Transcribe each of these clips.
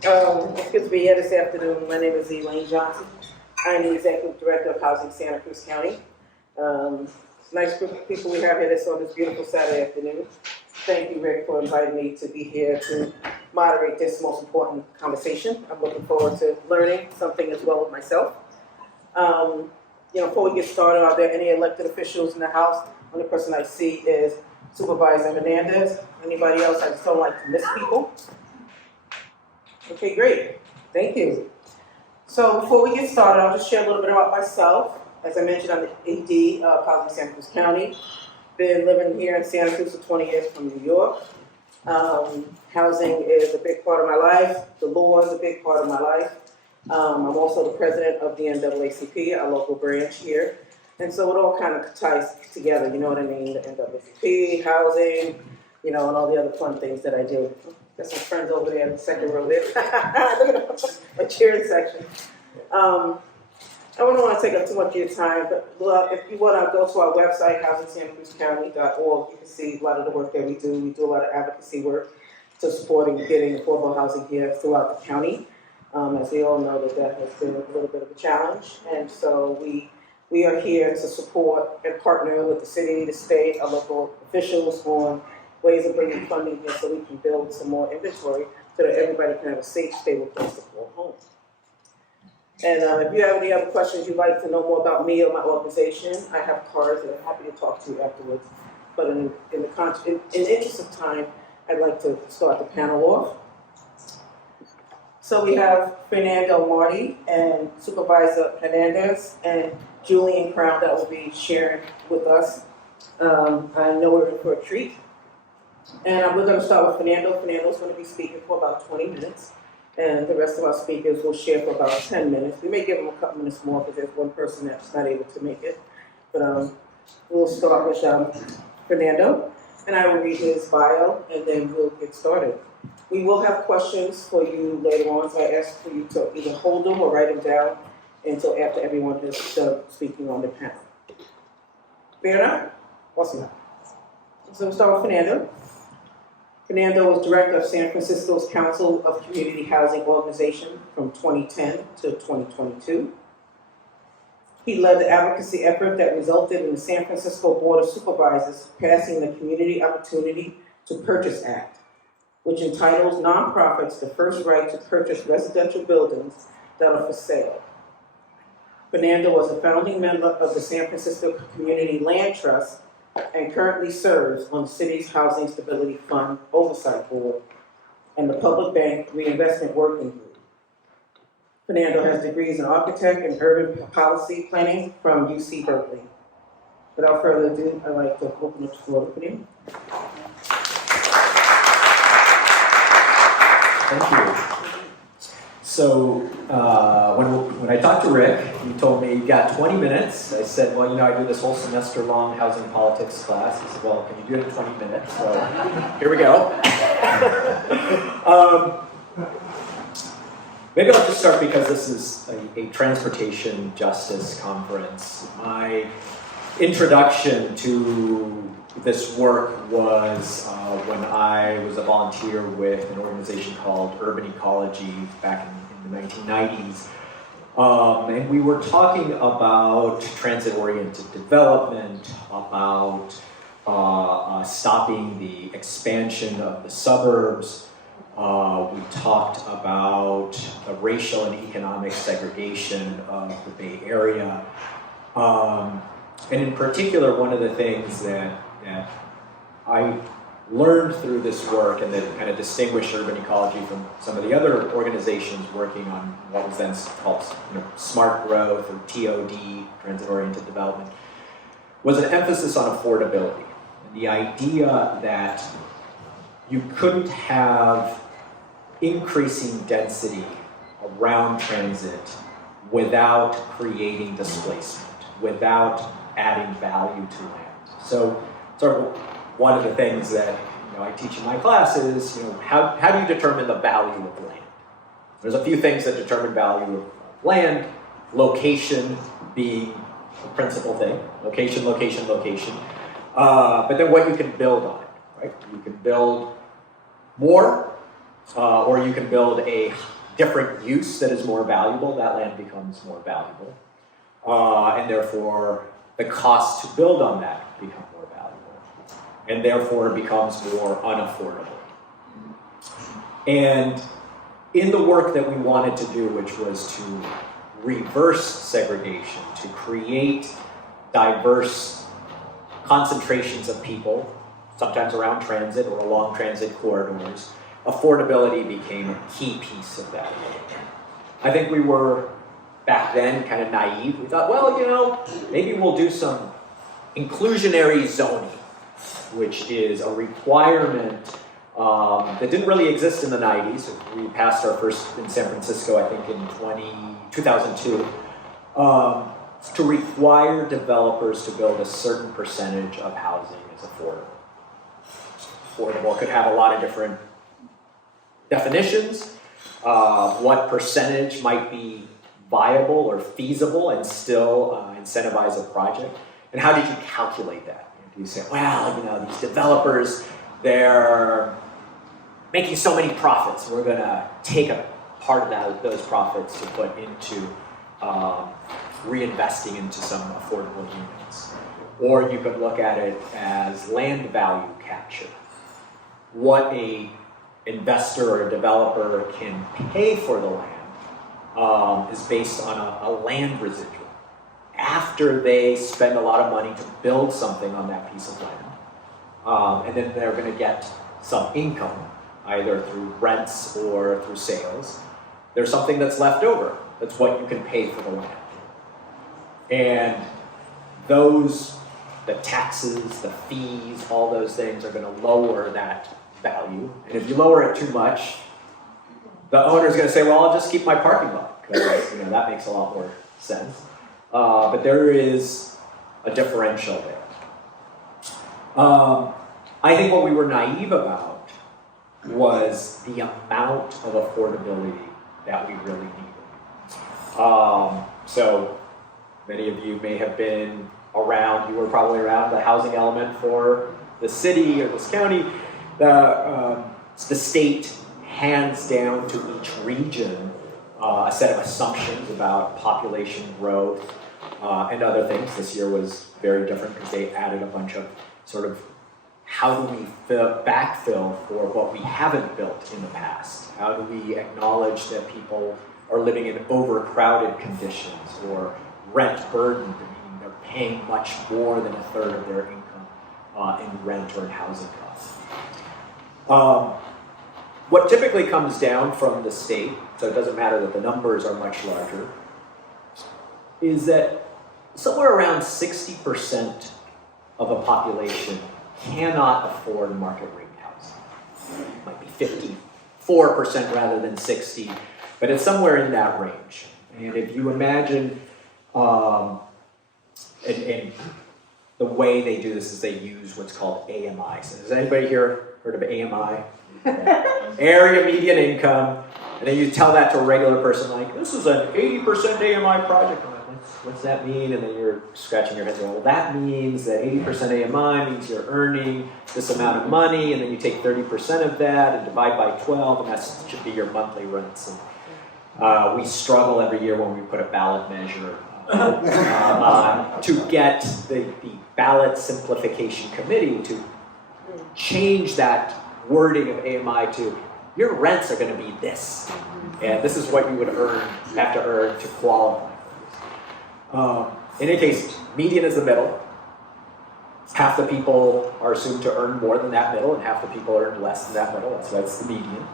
It's good to be here this afternoon. My name is Elaine Johnson. I'm the Executive Director of Housing Santa Cruz County. It's a nice group of people we have here on this beautiful Saturday afternoon. Thank you, Rick, for inviting me to be here to moderate this most important conversation. I'm looking forward to learning something as well with myself. Before we get started, are there any elected officials in the House? The only person I see is Supervisor Hernandez. Anybody else? I just don't like to miss people. Okay, great. Thank you. So before we get started, I'll just share a little bit about myself. As I mentioned, I'm the AD of Housing Santa Cruz County. Been living here in Santa Cruz for 20 years from New York. Housing is a big part of my life. The law is a big part of my life. I'm also the president of the NAACP, our local branch here. And so it all kind of ties together, you know what I mean? The NAACP, housing, and all the other fun things that I do. Got some friends over there in the second row there. Look at a cheering section. I don't want to take up too much of your time, but if you want to go to our website, housingsanacruzcounty.org, you can see a lot of the work that we do. We do a lot of advocacy work to supporting getting affordable housing here throughout the county. As we all know, that has been a little bit of a challenge. And so we are here to support and partner with the city, the state, our local officials on ways of bringing funding here so we can build some more inventory so that everybody can have a safe, stable place to call home. And if you have any other questions you'd like to know more about me or my organization, I have cards that I'm happy to talk to you afterwards. But in the interest of time, I'd like to start the panel off. So we have Fernando Martí and Supervisor Hernandez and Julian Crown that will be sharing with us. I know we're in for a treat. And we're going to start with Fernando. Fernando's going to be speaking for about 20 minutes. And the rest of our speakers will share for about 10 minutes. We may give them a couple minutes more because there's one person that's not able to make it. But we'll start with Fernando. And I will read his bio, and then we'll get started. We will have questions for you later on, so I ask for you to either hold them or write them down until after everyone is done speaking on the panel. Fair enough? Awesome. So we'll start with Fernando. Fernando was director of San Francisco's Council of Community Housing Organization from 2010 to 2022. He led the advocacy effort that resulted in the San Francisco Board of Supervisors passing the Community Opportunity to Purchase Act, which entitles nonprofits the first right to purchase residential buildings that are for sale. Fernando was a founding member of the San Francisco Community Land Trust and currently serves on the city's Housing Stability Fund Oversight Board and the Public Bank Reinvestment Working Group. Fernando has degrees in architect and urban policy planning from UC Berkeley. Without further ado, I'd like to open up the floor for you. Thank you. So when I talked to Rick, he told me you got 20 minutes. I said, well, I do this whole semester-long housing politics class. He said, well, can you do it in 20 minutes? So here we go. Maybe I'll just start because this is a transportation justice conference. My introduction to this work was when I was a volunteer with an organization called Urban Ecology back in the 1990s. And we were talking about transit-oriented development, about stopping the expansion of the suburbs. We talked about the racial and economic segregation of the Bay Area. And in particular, one of the things that I learned through this work and that kind of distinguished urban ecology from some of the other organizations working on what was then called smart growth or TOD, transit-oriented development, was an emphasis on affordability. And the idea that you couldn't have increasing density around transit without creating displacement, without adding value to land. So sort of one of the things that I teach in my class is how do you determine the value of land? There's a few things that determine value of land, location being the principal thing, location, location, location. But then what you can build on it, right? You can build more or you can build a different use that is more valuable. That land becomes more valuable. And therefore, the cost to build on that becomes more valuable. And therefore, it becomes more unaffordable. And in the work that we wanted to do, which was to reverse segregation, to create diverse concentrations of people, sometimes around transit or along transit corridors, affordability became a key piece of that. I think we were, back then, kind of naive. We thought, well, you know, maybe we'll do some inclusionary zoning, which is a requirement that didn't really exist in the 90s. We passed our first in San Francisco, I think, in 2002, to require developers to build a certain percentage of housing as affordable. Affordable could have a lot of different definitions. What percentage might be viable or feasible and still incentivize a project? And how did you calculate that? Do you say, well, you know, these developers, they're making so many profits, we're going to take a part of those profits to put into reinvesting into some affordable units. Or you could look at it as land value capture. What a investor or a developer can pay for the land is based on a land residual. After they spend a lot of money to build something on that piece of land, and then they're going to get some income, either through rents or through sales, there's something that's left over. That's what you can pay for the land. And those, the taxes, the fees, all those things are going to lower that value. And if you lower it too much, the owner's going to say, well, I'll just keep my parking lot, because you know, that makes a lot more sense. But there is a differential there. I think what we were naive about was the amount of affordability that we really needed. So many of you may have been around, you were probably around the housing element for the city or this county. The state hands down to each region a set of assumptions about population growth and other things. This year was very different because they added a bunch of sort of how do we backfill for what we haven't built in the past? How do we acknowledge that people are living in overcrowded conditions or rent burdened, meaning they're paying much more than a third of their income in rent or in housing costs. What typically comes down from the state, so it doesn't matter that the numbers are much larger, is that somewhere around 60% of a population cannot afford market rate housing. It might be 54% rather than 60, but it's somewhere in that range. And if you imagine, and the way they do this is they use what's called AMI. So has anybody here heard of AMI? Area median income. And then you tell that to a regular person like, this is an 80% AMI project. I'm like, what's that mean? And then you're scratching your head saying, well, that means that 80% AMI means you're earning this amount of money, and then you take 30% of that and divide by 12, and that should be your monthly rents. And we struggle every year when we put a ballot measure to get the ballot simplification committee to change that wording of AMI to your rents are going to be this, and this is what you would have to earn to qualify for this. In any case, median is the middle. Half the people are assumed to earn more than that middle, and half the people earn less than that middle. So that's the median.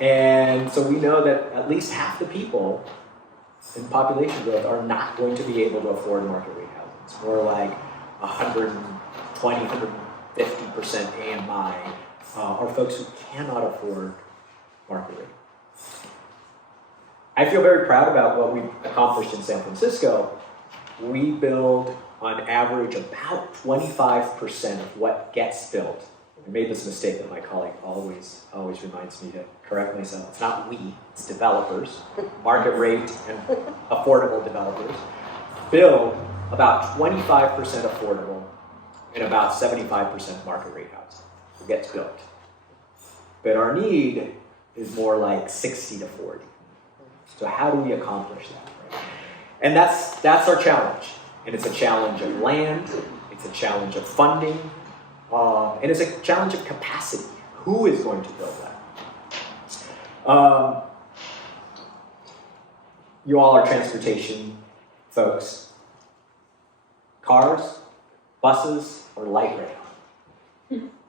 And so we know that at least half the people in population growth are not going to be able to afford market rate housing. It's more like 120, 150% AMI are folks who cannot afford market rate. I feel very proud about what we've accomplished in San Francisco. We build on average about 25% of what gets built. I made this mistake that my colleague always reminds me to correct myself. It's not we, it's developers, market rate and affordable developers, build about 25% affordable and about 75% market rate housing. It gets built. But our need is more like 60 to 40. So how do we accomplish that? Right? And that's our challenge. And it's a challenge of land, it's a challenge of funding, and it's a challenge of capacity. Who is going to build that? You all are transportation folks. Cars, buses, or light rail?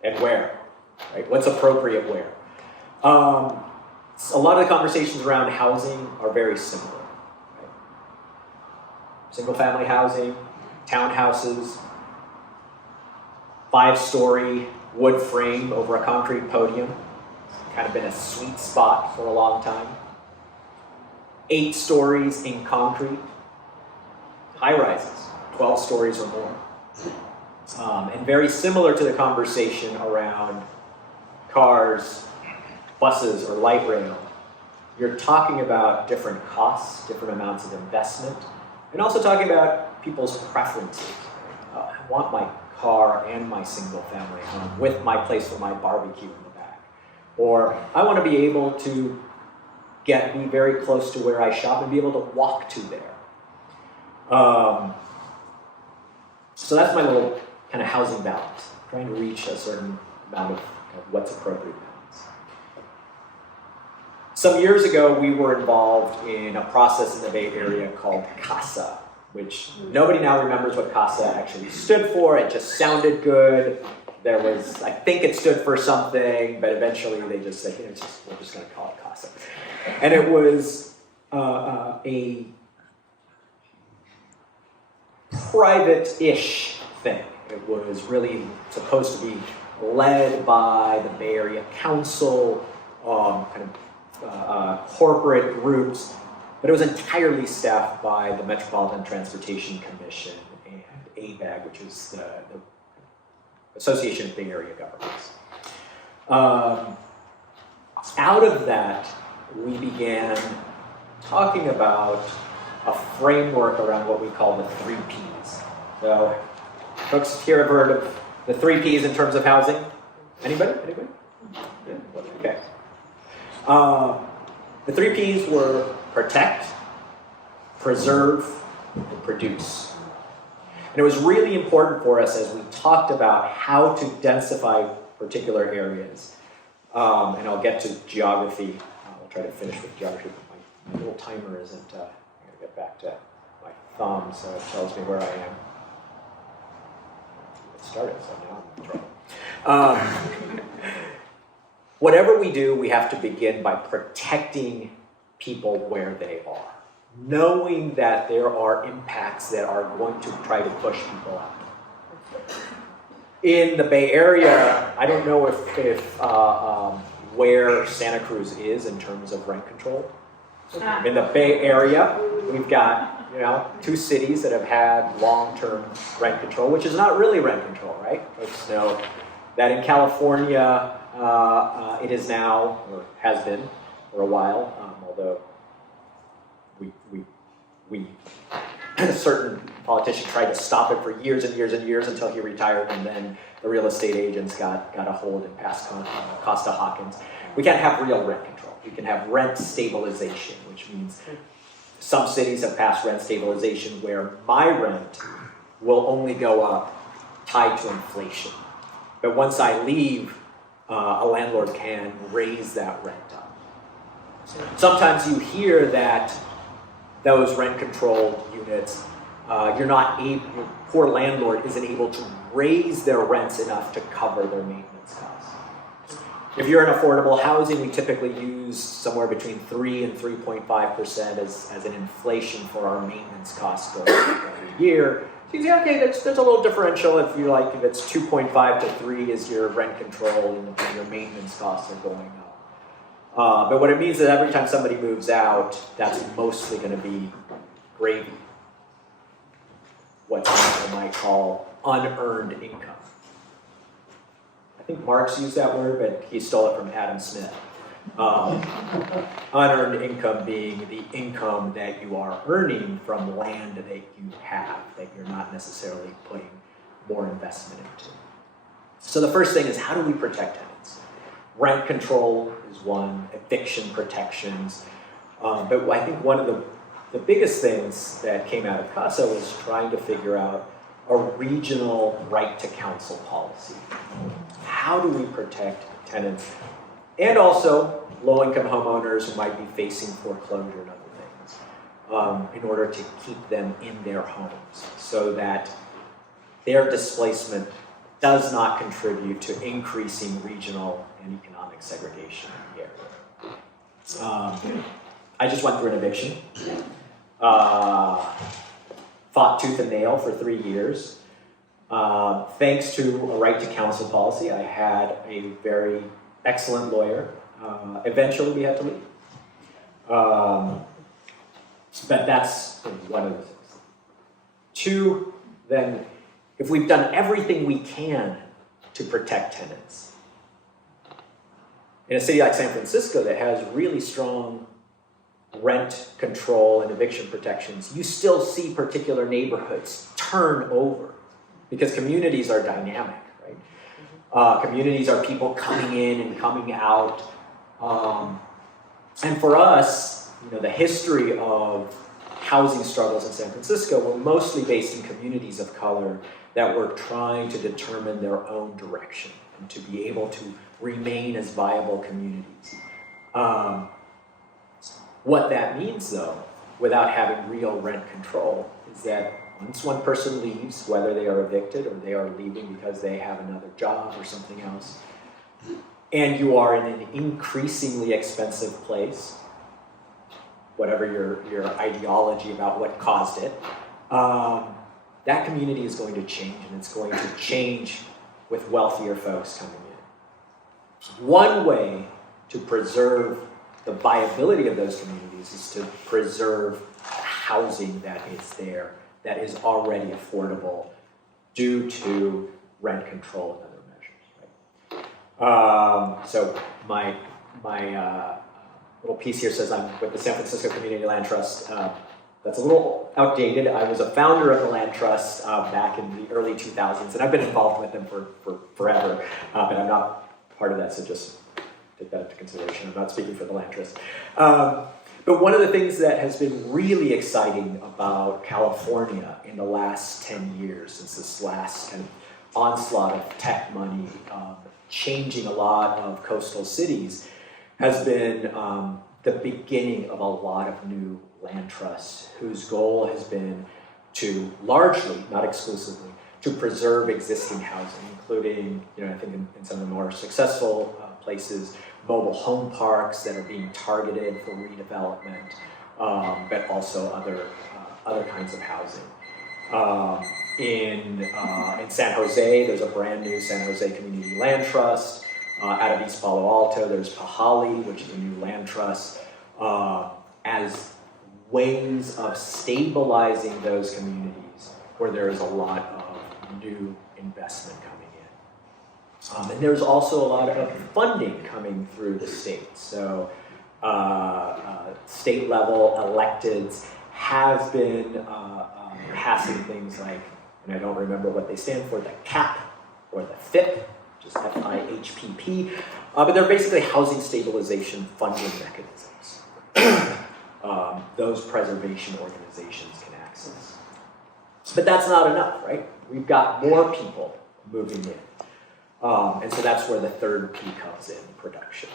And where? Right? What's appropriate where? A lot of the conversations around housing are very similar. Right? Single-family housing, townhouses, 5-story wood frame over a concrete podium, kind of been a sweet spot for a long time. 8 stories in concrete, high-rises, 12 stories or more. And very similar to the conversation around cars, buses, or light rail, you're talking about different costs, different amounts of investment, and also talking about people's preferences. I want my car and my single family home with my place for my barbecue in the back. Or I want to be able to be very close to where I shop and be able to walk to there. So that's my little kind of housing balance, trying to reach a certain amount of what's appropriate balance. Some years ago, we were involved in a process in the Bay Area called CASA, which nobody now remembers what CASA actually stood for. It just sounded good. There was, I think it stood for something, but eventually they just said, we're just going to call it CASA. And it was a private-ish thing. It was really supposed to be led by the Bay Area Council, corporate groups, but it was entirely staffed by the Metropolitan Transportation Commission and ABAG, which is the Association of Bay Area Governments. Out of that, we began talking about a framework around what we call the 3 Ps. So, folks here have heard of the 3 Ps in terms of housing? Anybody? Yeah? Okay. The 3 Ps were protect, preserve, and produce. And it was really important for us as we talked about how to densify particular areas. And I'll get to geography. I'll try to finish with geography, but my little timer isn't, I'm going to get back to my thumb so it tells me where I am. It started, so now I'm in trouble. Whatever we do, we have to begin by protecting people where they are, knowing that there are impacts that are going to try to push people out. In the Bay Area, I don't know if where Santa Cruz is in terms of rent control. In the Bay Area, we've got 2 cities that have had long-term rent control, which is not really rent control, right? Folks know that in California, it is now, or has been for a while, although we certain politicians tried to stop it for years and years and years until he retired, and then the real estate agents got a hold and passed Costa-Hawkins. We can't have real rent control. We can have rent stabilization, which means some cities have passed rent stabilization where my rent will only go up tied to inflation. But once I leave, a landlord can raise that rent up. Sometimes you hear that those rent control units, your poor landlord isn't able to raise their rents enough to cover their maintenance costs. If you're in affordable housing, we typically use somewhere between 3 and 3.5% as an inflation for our maintenance costs going every year. So you say, okay, there's a little differential if it's 2.5 to 3 is your rent control and your maintenance costs are going up. But what it means is that every time somebody moves out, that's mostly going to be gravy. What people might call unearned income. I think Marx used that word, but he stole it from Adam Smith. Unearned income being the income that you are earning from land that you have, that you're not necessarily putting more investment into. So the first thing is, how do we protect tenants? Rent control is one, eviction protections. But I think one of the biggest things that came out of CASA was trying to figure out a regional right to counsel policy. How do we protect tenants and also low-income homeowners who might be facing foreclosure and other things in order to keep them in their homes so that their displacement does not contribute to increasing regional and economic segregation in the area. I just went through an eviction. Fought tooth and nail for 3 years. Thanks to a right to counsel policy, I had a very excellent lawyer. Eventually we had to leave. But that's one of the things. Two, then, if we've done everything we can to protect tenants, in a city like San Francisco that has really strong rent control and eviction protections, you still see particular neighborhoods turn over because communities are dynamic, right? Communities are people coming in and coming out. And for us, the history of housing struggles in San Francisco were mostly based in communities of color that were trying to determine their own direction and to be able to remain as viable communities. What that means, though, without having real rent control, is that once one person leaves, whether they are evicted or they are leaving because they have another job or something else, and you are in an increasingly expensive place, whatever your ideology about what caused it, that community is going to change, and it's going to change with wealthier folks coming in. One way to preserve the viability of those communities is to preserve housing that is there, that is already affordable due to rent control and other measures. Right? So my little piece here says I'm with the San Francisco Community Land Trust. That's a little outdated. I was a founder of the Land Trust back in the early 2000s, and I've been involved with them for forever, but I'm not part of that, so just take that into consideration. I'm not speaking for the Land Trust. But one of the things that has been really exciting about California in the last 10 years, since this last kind of onslaught of tech money changing a lot of coastal cities, has been the beginning of a lot of new land trusts whose goal has been to largely, not exclusively, to preserve existing housing, including, I think in some of the more successful places, mobile home parks that are being targeted for redevelopment, but also other kinds of housing. In San Jose, there's a brand new San Jose Community Land Trust. Out of East Palo Alto, there's Pahali, which is a new land trust, as ways of stabilizing those communities where there is a lot of new investment coming in. And there's also a lot of funding coming through the state. So state level electeds have been passing things like, and I don't remember what they stand for, the CAP or the FIP, just FIHPP, but they're basically housing stabilization funding mechanisms. Those preservation organizations can access. But that's not enough, right? We've got more people moving in. And so that's where the third P comes in, production.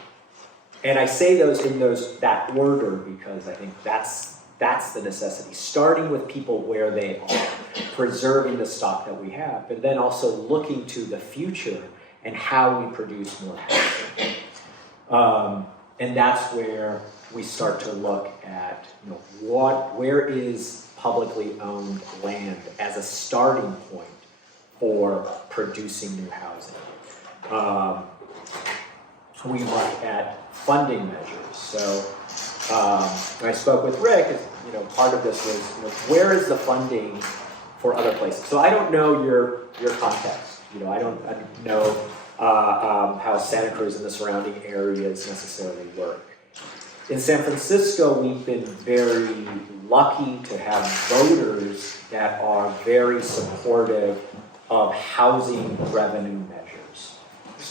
And I say those in that order because I think that's the necessity. Starting with people where they are, preserving the stock that we have, but then also looking to the future and how we produce more housing. And that's where we start to look at, where is publicly owned land as a starting point for producing new housing. We look at funding measures. So when I spoke with Rick, part of this was, where is the funding for other places? So I don't know your context. I don't know how Santa Cruz and the surrounding areas necessarily work. In San Francisco, we've been very lucky to have voters that are very supportive of housing revenue measures.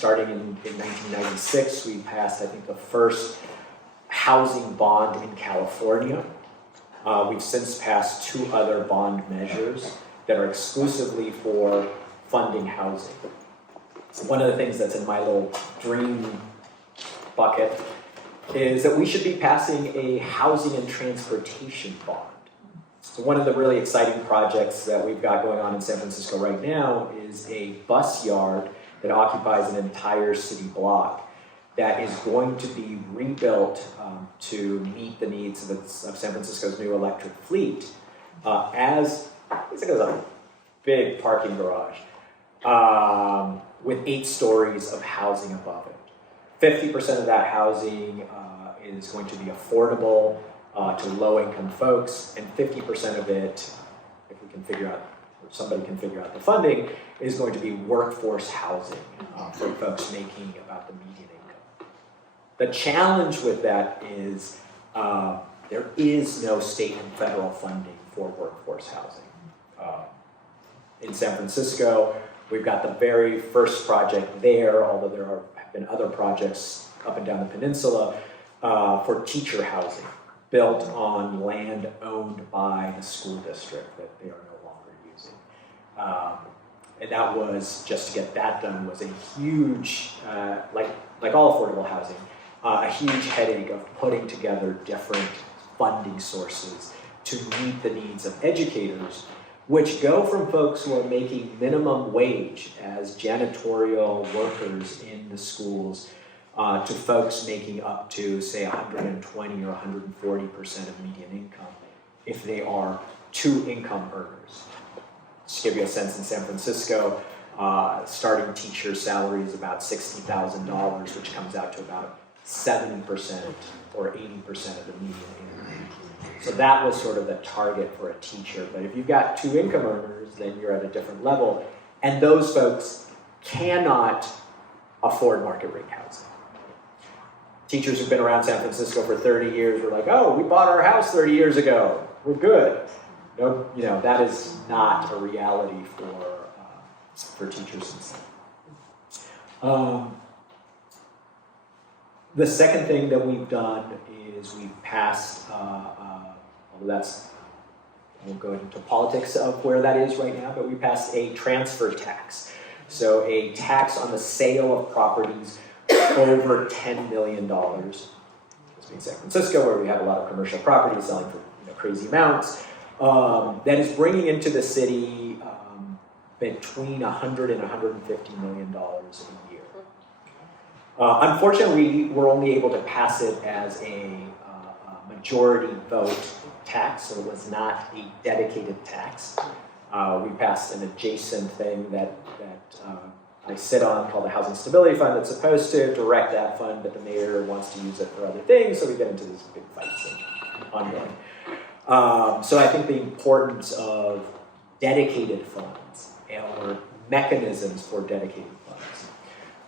starting in 1996, we passed, I think, the first housing bond in California. We've since passed 2 other bond measures that are exclusively for funding housing. One of the things that's in my little dream bucket is that we should be passing a housing and transportation bond. So one of the really exciting projects that we've got going on in San Francisco right now is a bus yard that occupies an entire city block that is going to be rebuilt to meet the needs of San Francisco's new electric fleet as a big parking garage with 8 stories of housing above it. 50% of that housing is going to be affordable to low-income folks, and 50% of it, if we can figure out, or somebody can figure out the funding, is going to be workforce housing for folks making about the median income. The challenge with that is there is no state and federal funding for workforce housing. In San Francisco, we've got the very first project there, although there have been other projects up and down the peninsula for teacher housing, built on land owned by the school district that they are no longer using. And that was, just to get that done, was a huge, like all affordable housing, a huge headache of putting together different funding sources to meet the needs of educators, which go from folks who are making minimum wage as janitorial workers in the schools to folks making up to, say, 120 or 140% of median income if they are 2 income earners. Just to give you a sense, in San Francisco, starting teacher salary is about $60,000, which comes out to about 70% or 80% of the median income. So that was sort of the target for a teacher. But if you've got 2 income earners, then you're at a different level. And those folks cannot afford market rate housing. Teachers who've been around San Francisco for 30 years were like, oh, we bought our house 30 years ago. We're good. No, that is not a reality for teachers. The second thing that we've done is we've passed, I won't go into politics of where that is right now, but we passed a transfer tax. So a tax on the sale of properties over $10 million. This means San Francisco, where we have a lot of commercial properties selling for crazy amounts. That is bringing into the city between $100 and $150 million a year. Unfortunately, we were only able to pass it as a majority vote tax, so it was not a dedicated tax. We passed an adjacent thing that I sit on called the Housing Stability Fund that's supposed to direct that fund, but the mayor wants to use it for other things, so we get into these big fights ongoing. So I think the importance of dedicated funds or mechanisms for dedicated funds.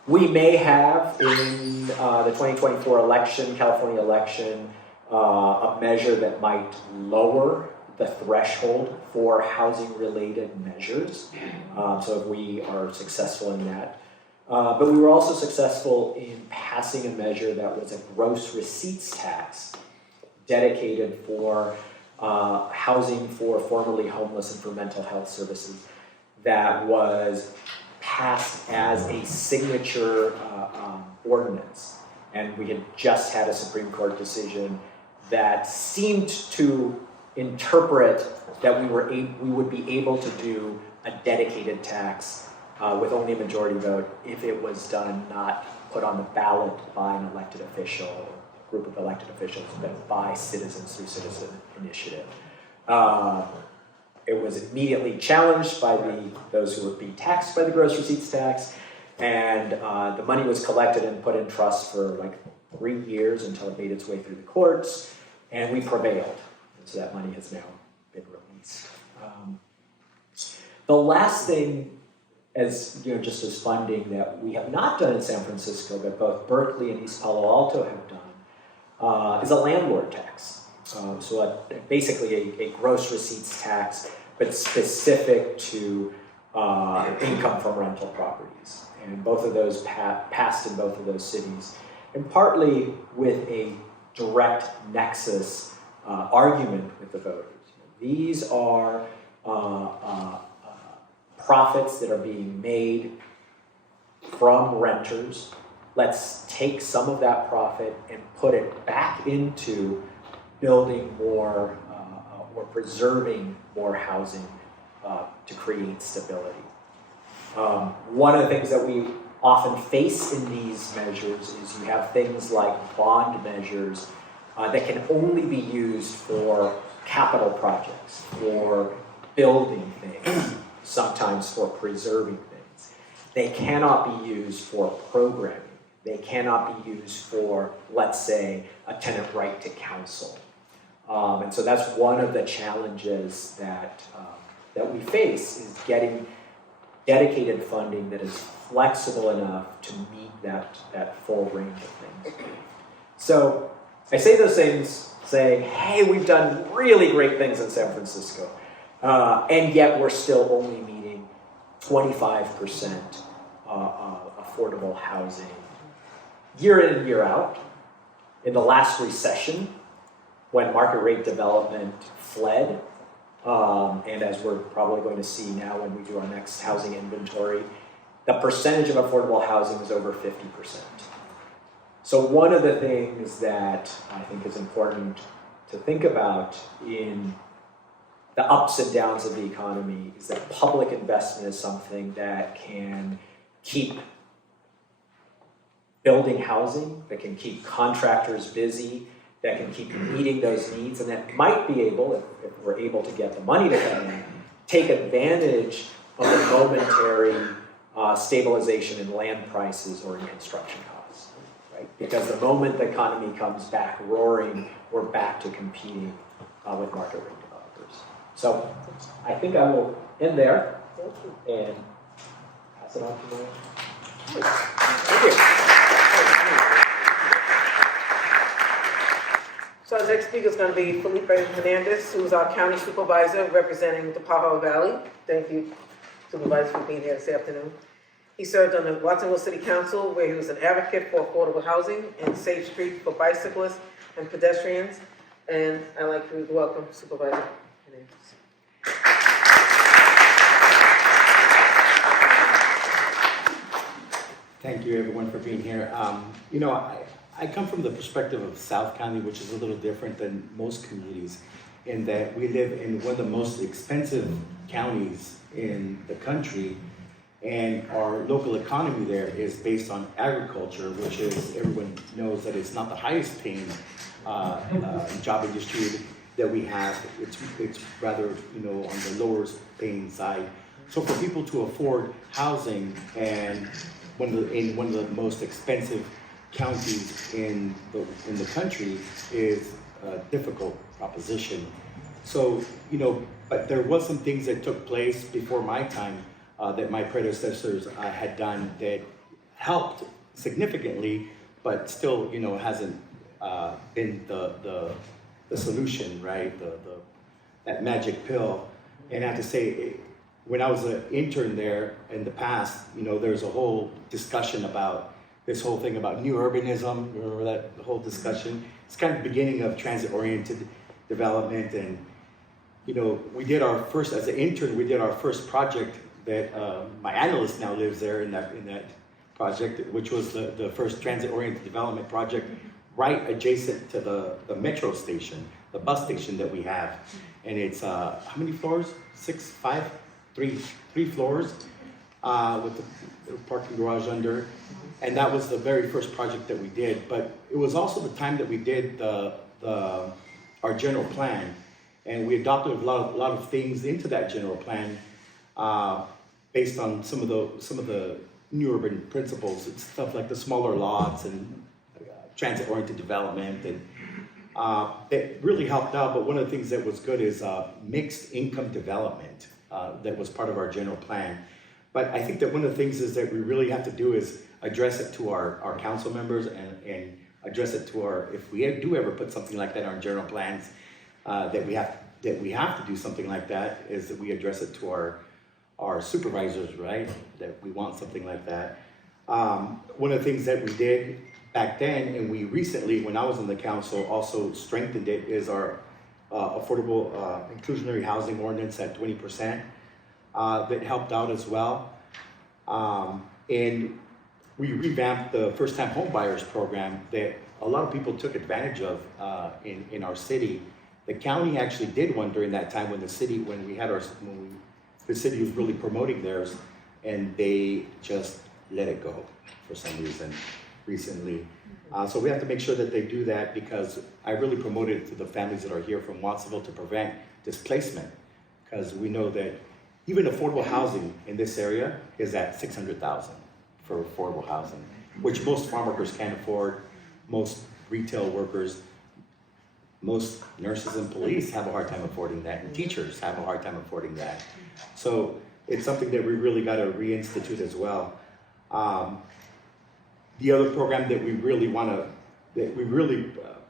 We may have in the 2024 election, California election, a measure that might lower the threshold for housing-related measures. So if we are successful in that. But we were also successful in passing a measure that was a gross receipts tax dedicated for housing for formerly homeless and for mental health services that was passed as a signature ordinance. And we had just had a Supreme Court decision that seemed to interpret that we would be able to do a dedicated tax with only a majority vote if it was done, not put on the ballot by an elected official, group of elected officials, but by citizens through citizen initiative. It was immediately challenged by those who would be taxed by the gross receipts tax, and the money was collected and put in trust for like 3 years until it made its way through the courts, and we prevailed. And so that money has now been released. The last thing, just as funding that we have not done in San Francisco, but both Berkeley and East Palo Alto have done, is a landlord tax. Basically a gross receipts tax, but specific to income from rental properties. and both of those passed in both of those cities, and partly with a direct nexus argument with the voters. These are profits that are being made from renters. Let's take some of that profit and put it back into building more or preserving more housing to create stability. One of the things that we often face in these measures is you have things like bond measures that can only be used for capital projects, for building things, sometimes for preserving things. They cannot be used for programming. They cannot be used for, let's say, a tenant right to counsel. And so that's one of the challenges that we face, is getting dedicated funding that is flexible enough to meet that full range of things. So I say those things saying, hey, we've done really great things in San Francisco, and yet we're still only meeting 25% affordable housing year in and year out. In the last recession, when market rate development fled, and as we're probably going to see now when we do our next housing inventory, the percentage of affordable housing is over 50%. So one of the things that I think is important to think about in the ups and downs of the economy is that public investment is something that can keep building housing, that can keep contractors busy, that can keep meeting those needs, and that might be able, if we're able to get the money to come in, take advantage of the momentary stabilization in land prices or in construction costs, right? Because the moment the economy comes back roaring, we're back to competing with market rate developers. So I think I will end there and pass it on to Ryan. Thank you. So our next speaker is going to be Felipe Hernandez, who is our county supervisor representing the Pajaro Valley. Thank you, Supervisor, for being here this afternoon. He served on the Watsonville City Council, where he was an advocate for affordable housing and safe streets for bicyclists and pedestrians. And I'd like to welcome Supervisor Hernandez. Thank you, everyone, for being here. You know, I come from the perspective of South County, which is a little different than most communities, in that we live in one of the most expensive counties in the country, and our local economy there is based on agriculture, which is, everyone knows that it's not the highest paying job industry that we have. It's rather, you know, on the lower paying side. So for people to afford housing and in one of the most expensive counties in the country is a difficult proposition. So, you know, but there was some things that took place before my time that my predecessors had done that helped significantly, but still, you know, hasn't been the solution, right? That magic pill. And I have to say, when I was an intern there in the past, you know, there's a whole discussion about this whole thing about new urbanism. Remember that whole discussion? It's kind of the beginning of transit-oriented development. And, you know, we did our first, as an intern, we did our first project that my analyst now lives there in that project, which was the first transit-oriented development project right adjacent to the metro station, the bus station that we have. And it's, how many floors? 3 floors with the parking garage under. And that was the very first project that we did. But it was also the time that we did our general plan. And we adopted a lot of things into that general plan based on some of the new urban principles. It's stuff like the smaller lots and transit-oriented development, and it really helped out. But one of the things that was good is mixed income development that was part of our general plan. But I think that one of the things is that we really have to do is address it to our council members and address it to our, if we do ever put something like that in our general plans, that we have to do something like that, is that we address it to our supervisors, right? That we want something like that. One of the things that we did back then, and we recently, when I was on the council, also strengthened it, is our affordable inclusionary housing ordinance at 20%. That helped out as well. And we revamped the first-time home buyers program that a lot of people took advantage of in our city. The county actually did one during that time when the city was really promoting theirs, and they just let it go for some reason recently. So we have to make sure that they do that, because I really promoted it to the families that are here from Watsonville to prevent displacement, because we know that even affordable housing in this area is at $600,000 for affordable housing, which most farm workers can't afford, most retail workers, most nurses and police have a hard time affording that, and teachers have a hard time affording that. So it's something that we really got to reinstitute as well. The other program that we really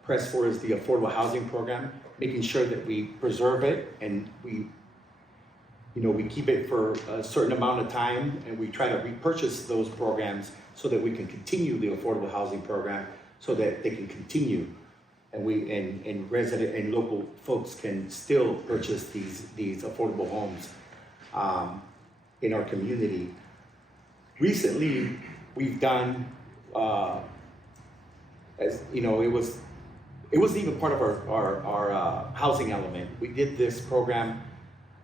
press for is the affordable housing program, making sure that we preserve it and we keep it for a certain amount of time, and we try to repurchase those programs so that we can continue the affordable housing program, so that they can continue, and resident and local folks can still purchase these affordable homes in our community. Recently, we've done, as you know, it wasn't even part of our housing element. We did this program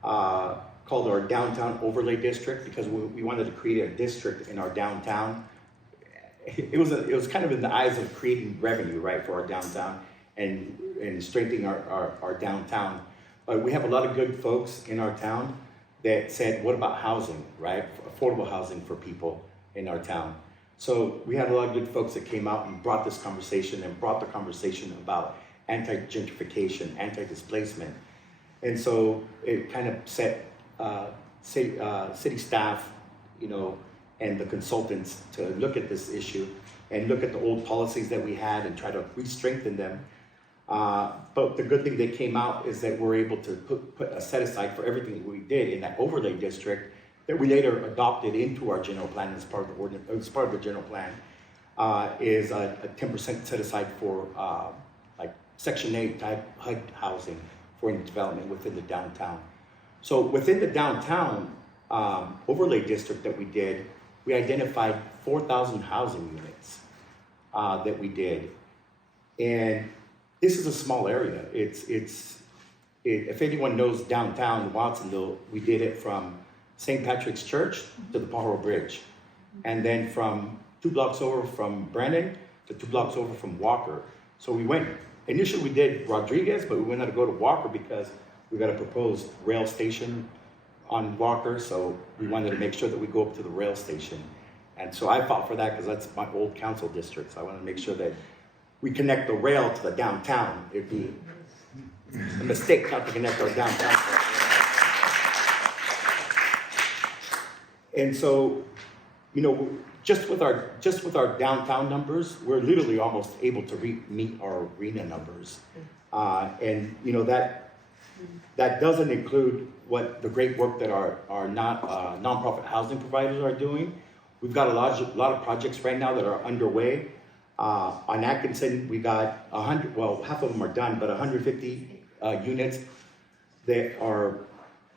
called our Downtown Overlay District, because we wanted to create a district in our downtown. It was kind of in the eyes of creating revenue, right, for our downtown and strengthening our downtown. But we have a lot of good folks in our town that said, what about housing, right? Affordable housing for people in our town. So we had a lot of good folks that came out and brought this conversation and brought the conversation about anti-gentrification, anti-displacement. And so it kind of set city staff, and the consultants to look at this issue and look at the old policies that we had and try to re-strengthen them. But the good thing that came out is that we're able to put a set aside for everything that we did in that overlay district that we later adopted into our general plan as part of the ordinance, as part of the general plan, is a 10% set aside for like Section 8 type HUD housing for any development within the downtown. So within the downtown overlay district that we did, we identified 4,000 housing units that we did. And this is a small area. If anyone knows downtown Watsonville, we did it from St. Patrick's Church to the Pajaro Bridge. And then from 2 blocks over from Brandon to 2 blocks over from Walker. So initially we did Rodriguez, but we went out to go to Walker because we got a proposed rail station on Walker, so we wanted to make sure that we go up to the rail station. And so I fought for that because that's my old council district, so I wanted to make sure that we connect the rail to the downtown. It'd be a mistake not to connect our downtown. And so, just with our downtown numbers, we're literally almost able to meet our arena numbers. And that doesn't include what the great work that our nonprofit housing providers are doing. We've got a lot of projects right now that are underway. On Atkinson, we got 100, well, half of them are done, but 150 units that are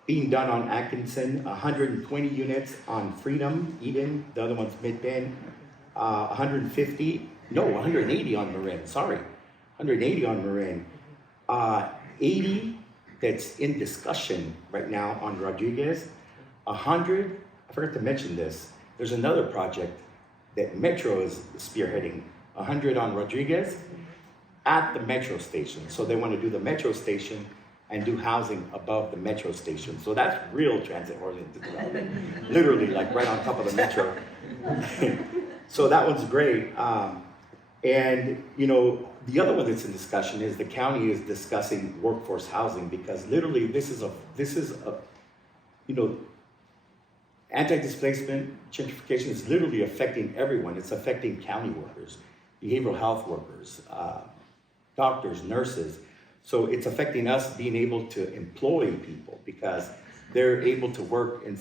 being done on Atkinson, 120 units on Freedom, Eden, the other one's Mid-Bend, 180 on Marin, 180 on Marin, 80 that's in discussion right now on Rodriguez, 100, I forgot to mention this, there's another project that Metro is spearheading, 100 on Rodriguez at the Metro station. So they want to do the Metro station and do housing above the Metro station. So that's real transit-oriented development, literally like right on top of the Metro. So that one's great. And the other one that's in discussion is the county is discussing workforce housing, because literally this is a anti-displacement, gentrification is literally affecting everyone. It's affecting county workers, behavioral health workers, doctors, nurses. So it's affecting us being able to employ people because they're able to work in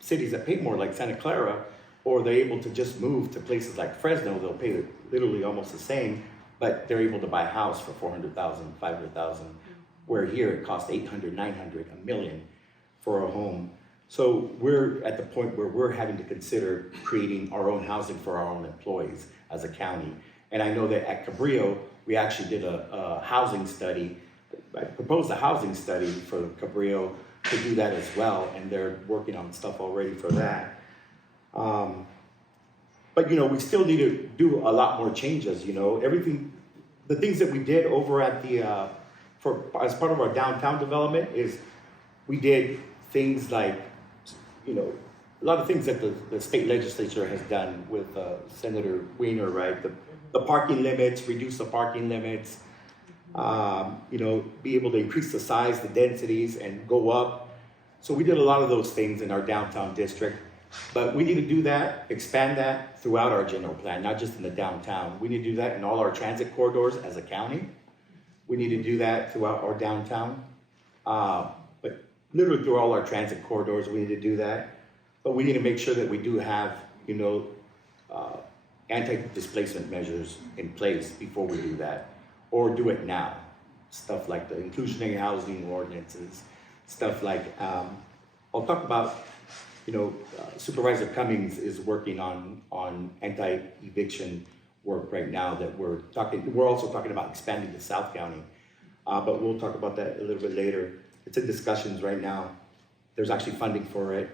cities that pay more, like Santa Clara, or they're able to just move to places like Fresno. They'll pay literally almost the same, but they're able to buy a house for $400,000, $500,000, where here it costs $800,000, $900,000, $1 million for a home. So we're at the point where we're having to consider creating our own housing for our own employees as a county. And I know that at Cabrillo, we actually did a housing study. I proposed a housing study for Cabrillo to do that as well, and they're working on stuff already for that. But we still need to do a lot more changes. Everything, the things that we did over at the as part of our downtown development is we did things like a lot of things that the state legislature has done with Senator Weiner, right? The parking limits, reduce the parking limits, be able to increase the size, the densities, and go up. So we did a lot of those things in our downtown district, but we need to do that, expand that throughout our general plan, not just in the downtown. We need to do that in all our transit corridors as a county. We need to do that throughout our downtown, but literally through all our transit corridors, we need to do that. But we need to make sure that we do have, anti-displacement measures in place before we do that, or do it now. Stuff like the inclusionary housing ordinances, stuff like, I'll talk about, Supervisor Cummings is working on anti-eviction work right now that we're also talking about expanding to South County, but we'll talk about that a little bit later. It's in discussions right now. There's actually funding for it.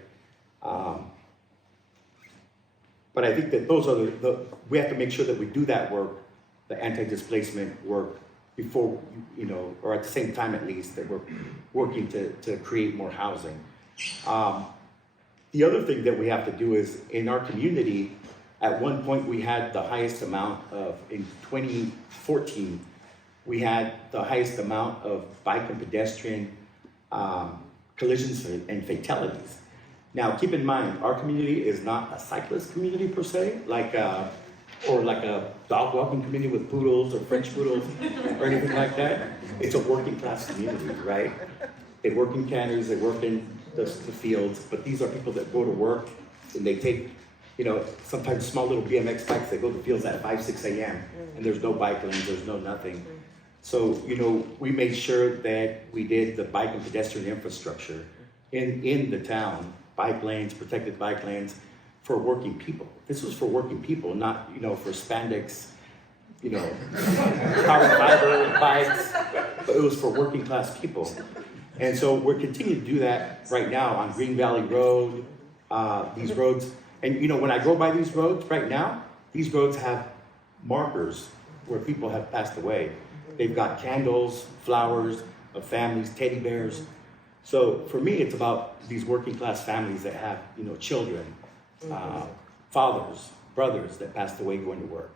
But I think that those are we have to make sure that we do that work, the anti-displacement work, before, or at the same time at least, that we're working to create more housing. The other thing that we have to do is, in our community, at one point we had the highest amount in 2014, we had the highest amount of bike and pedestrian collisions and fatalities. Now, keep in mind, our community is not a cyclist community per se, or like a dog walking community with poodles or French poodles or anything like that. It's a working class community, right? They work in canneries, they work in the fields, but these are people that go to work and they take, sometimes small little BMX bikes. They go to the fields at 5, 6 a.m. and there's no bike lanes, there's no nothing. So, we made sure that we did the bike and pedestrian infrastructure in the town. Bike lanes, protected bike lanes for working people. This was for working people, not, for spandex, carbon fiber bikes, but it was for working class people. And so we're continuing to do that right now on Green Valley Road, these roads. And when I go by these roads right now, these roads have markers where people have passed away. They've got candles, flowers of families, teddy bears. So for me, it's about these working class families that have, children, fathers, brothers that passed away going to work.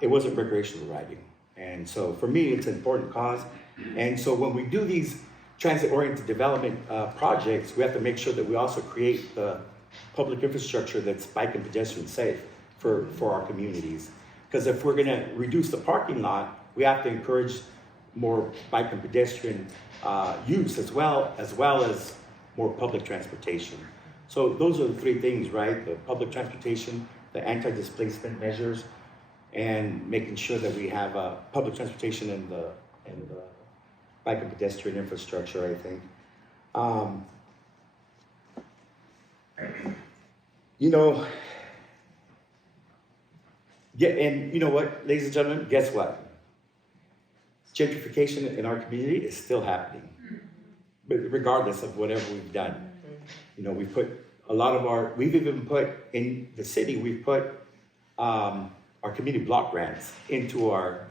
It wasn't recreational riding. And so for me, it's an important cause. And so when we do these transit-oriented development projects, we have to make sure that we also create the public infrastructure that's bike and pedestrian safe for our communities. Because if we're gonna reduce the parking lot, we have to encourage more bike and pedestrian use as well as more public transportation. So those are the three things, right? The public transportation, the anti-displacement measures, and making sure that we have public transportation and the bike and pedestrian infrastructure, I think. And you know what, ladies and gentlemen, guess what? Gentrification in our community is still happening, but regardless of whatever we've done. We've put we've even put in the city, we've put our community block grants into our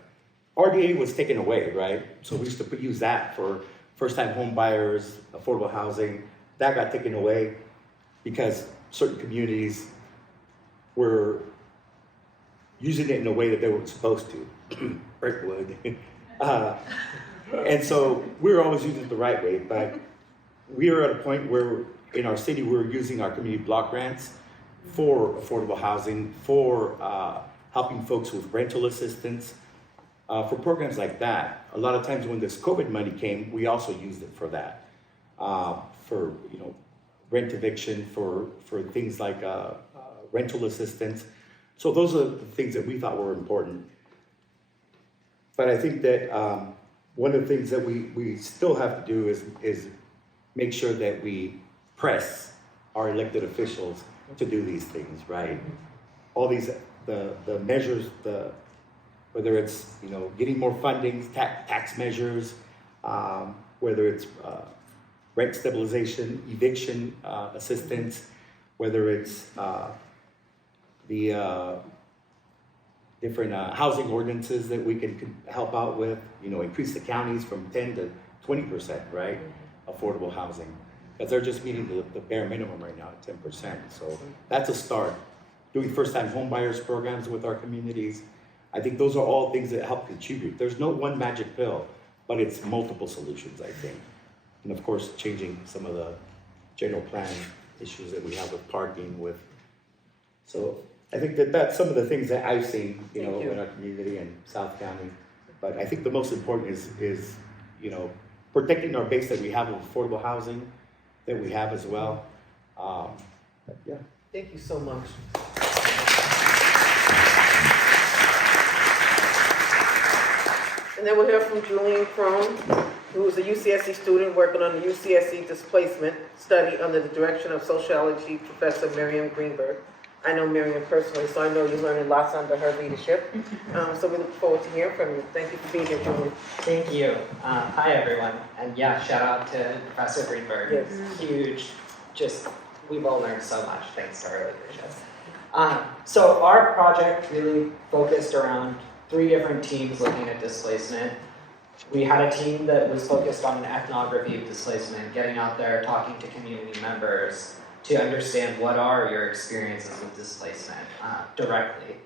RDA was taken away, right? So we used to use that for first-time home buyers, affordable housing. That got taken away because certain communities were using it in a way that they weren't supposed to. Breakwood. And so we're always using it the right way, but we are at a point where in our city we're using our community block grants for affordable housing, for helping folks with rental assistance, for programs like that. A lot of times when this COVID money came, we also used it for that, for rent eviction, for things like rental assistance. So those are the things that we thought were important. But I think that one of the things that we still have to do is make sure that we press our elected officials to do these things, right? All these, the measures, whether it's, getting more funding, tax measures, whether it's rent stabilization, eviction assistance, whether it's the different housing ordinances that we can help out with, increase the counties from 10 to 20%, right? Affordable housing, because they're just meeting the bare minimum right now at 10%. So that's a start. Doing first-time home buyers programs with our communities. I think those are all things that help contribute. There's no one magic pill, but it's multiple solutions, I think. And of course, changing some of the general plan issues that we have with parking, so I think that's some of the things that I've seen, in our community in South County. But I think the most important is protecting our base that we have of affordable housing that we have as well. Yeah. Thank you so much. And then we'll hear from Julian Crown, who is a UCSC student working on the UCSC displacement study under the direction of sociology professor Miriam Greenberg. I know Miriam personally, so I know you're learning lots under her leadership. So we look forward to hearing from you. Thank you for being here, Julian. Thank you. Hi, everyone. And yeah, shout out to Professor Greenberg. Yes. Huge, we've all learned so much thanks to her leadership. So our project really focused around 3 different teams looking at displacement. We had a team that was focused on an ethnography of displacement, getting out there, talking to community members to understand what are your experiences with displacement directly.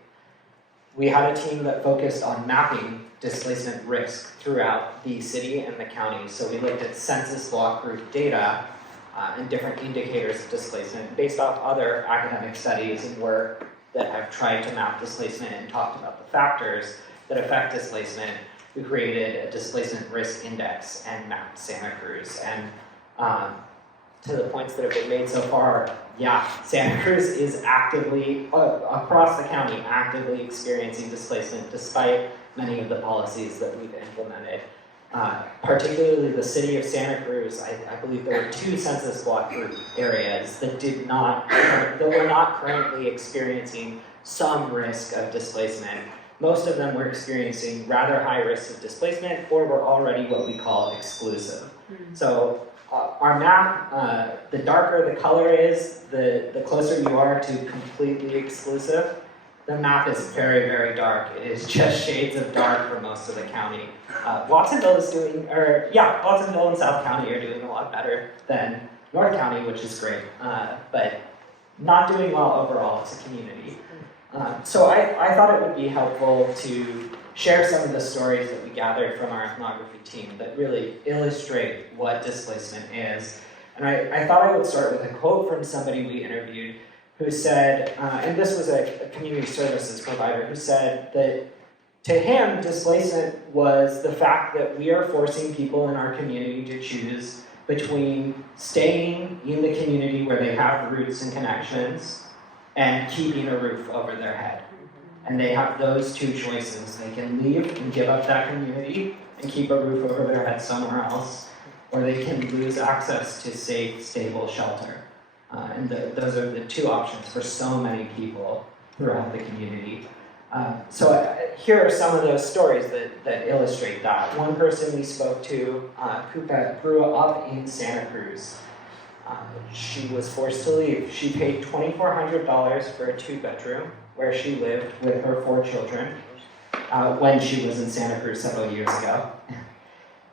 We had a team that focused on mapping displacement risk throughout the city and the county. So we looked at census block group data and different indicators of displacement based off other academic studies and work that have tried to map displacement and talked about the factors that affect displacement. We created a displacement risk index and mapped Santa Cruz. And to the points that have been made so far, yeah, Santa Cruz is actively, across the county, actively experiencing displacement despite many of the policies that we've implemented. Particularly the city of Santa Cruz, I believe there were 2 census block group areas that were not currently experiencing some risk of displacement. Most of them were experiencing rather high risks of displacement or were already what we call exclusive. So our map, the darker the color is, the closer you are to completely exclusive. The map is very, very dark. It is just shades of dark for most of the county. Watsonville and South County are doing a lot better than North County, which is great, but not doing well overall as a community. So I thought it would be helpful to share some of the stories that we gathered from our ethnography team that really illustrate what displacement is. And I thought I would start with a quote from somebody we interviewed who said, and this was a community services provider, who said that to him, displacement was the fact that we are forcing people in our community to choose between staying in the community where they have roots and connections and keeping a roof over their head. And they have those 2 choices. They can leave and give up that community and keep a roof over their head somewhere else, or they can lose access to safe, stable shelter. And those are the 2 options for so many people throughout the community. So here are some of those stories that illustrate that. One person we spoke to, Kupa, grew up in Santa Cruz. She was forced to leave. She paid $2,400 for a 2-bedroom where she lived with her 4 children when she was in Santa Cruz several years ago.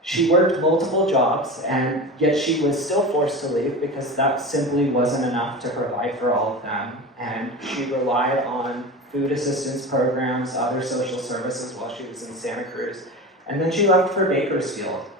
She worked multiple jobs, and yet she was still forced to leave because that simply wasn't enough to provide for all of them. And she relied on food assistance programs, other social services while she was in Santa Cruz. And then she left for Bakersfield.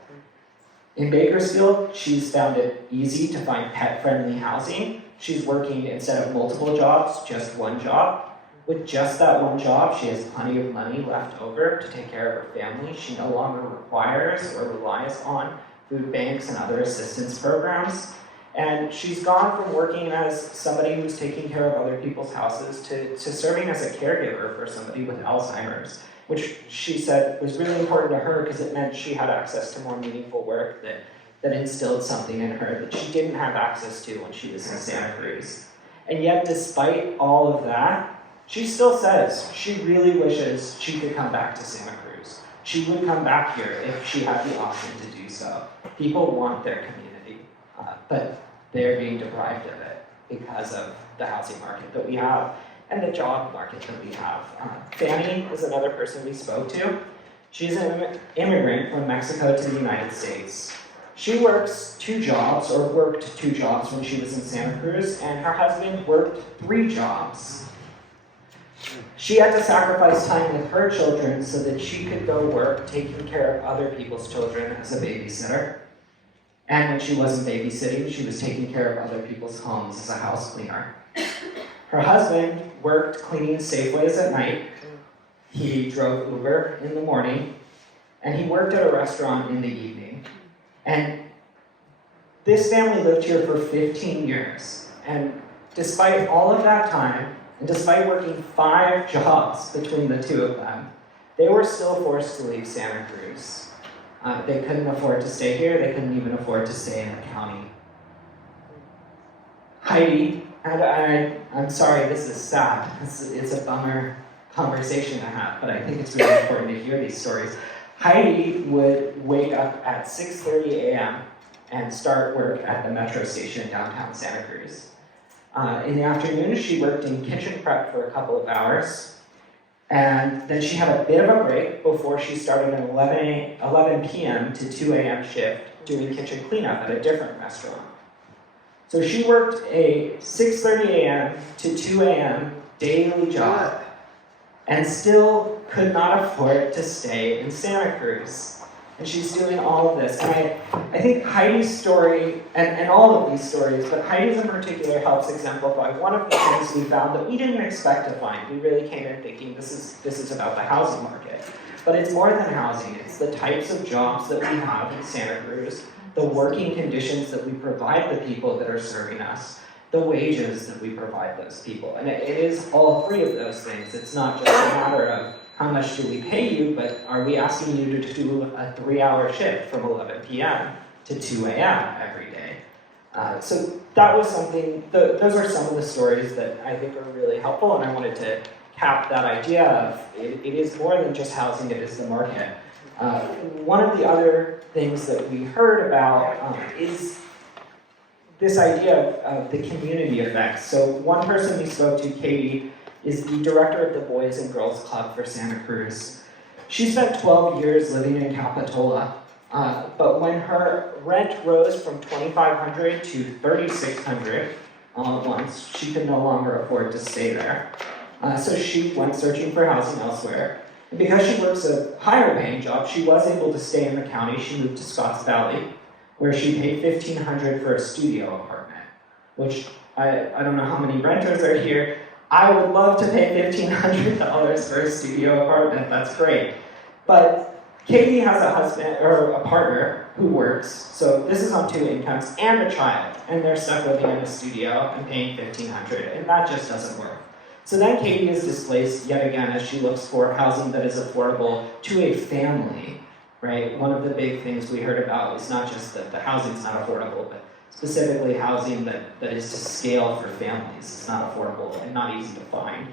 In Bakersfield, she's found it easy to find pet-friendly housing. She's working, instead of multiple jobs, just 1 job. With just that 1 job, she has plenty of money left over to take care of her family. She no longer requires or relies on food banks and other assistance programs. And she's gone from working as somebody who's taking care of other people's houses to serving as a caregiver for somebody with Alzheimer's, which she said was really important to her because it meant she had access to more meaningful work that instilled something in her that she didn't have access to when she was in Santa Cruz. And yet, despite all of that, she still says she really wishes she could come back to Santa Cruz. She would come back here if she had the option to do so. People want their community, but they're being deprived of it because of the housing market that we have and the job market that we have. Fanny is another person we spoke to. She's an immigrant from Mexico to the United States. She works 2 jobs, or worked 2 jobs when she was in Santa Cruz, and her husband worked 3 jobs. She had to sacrifice time with her children so that she could go work taking care of other people's children as a babysitter. And when she wasn't babysitting, she was taking care of other people's homes as a house cleaner. Her husband worked cleaning Safeways at night. He drove Uber in the morning, and he worked at a restaurant in the evening. And this family lived here for 15 years. And despite all of that time, and despite working 5 jobs between the 2 of them, they were still forced to leave Santa Cruz. They couldn't afford to stay here. They couldn't even afford to stay in the county. Heidi, and I'm sorry, this is sad. It's a bummer conversation to have, but I think it's really important to hear these stories. Heidi would wake up at 6:30 a.m. and start work at the metro station downtown Santa Cruz. In the afternoon, she worked in kitchen prep for a couple of hours. And then she had a bit of a break before she started an 11 p.m. to 2 a.m. shift doing kitchen cleanup at a different restaurant. So she worked a 6:30 a.m. to 2 a.m. daily job and still could not afford to stay in Santa Cruz. And she's doing all of this. And I think Heidi's story, and all of these stories, but Heidi's in particular helps exemplify one of the things we found that we didn't expect to find. We really came in thinking this is about the housing market. But it's more than housing. It's the types of jobs that we have in Santa Cruz, the working conditions that we provide the people that are serving us, the wages that we provide those people. And it is all 3 of those things. It's not just a matter of how much do we pay you, but are we asking you to do a 3-hour shift from 11 p.m. to 2 a.m. every day? So that was something, those are some of the stories that I think are really helpful, and I wanted to cap that idea of it is more than just housing, it is the market. One of the other things that we heard about is this idea of the community effect. So one person we spoke to, Katie, is the director of the Boys and Girls Club for Santa Cruz. She spent 12 years living in Capitola, but when her rent rose from $2,500 to $3,600 all at once, she could no longer afford to stay there. So she went searching for housing elsewhere. And because she works a higher paying job, she was able to stay in the county. She moved to Scotts Valley, where she paid $1,500 for a studio apartment, which I don't know how many renters are here. I would love to pay $1,500 for a studio apartment, that's great. But Katie has a husband, or a partner, who works, so this is on 2 incomes, and a child, and they're stuck living in a studio and paying $1,500, and that just doesn't work. So then Katie is displaced yet again as she looks for housing that is affordable to a family, right? One of the big things we heard about is not just that the housing's not affordable, but specifically housing that is to scale for families. It's not affordable and not easy to find.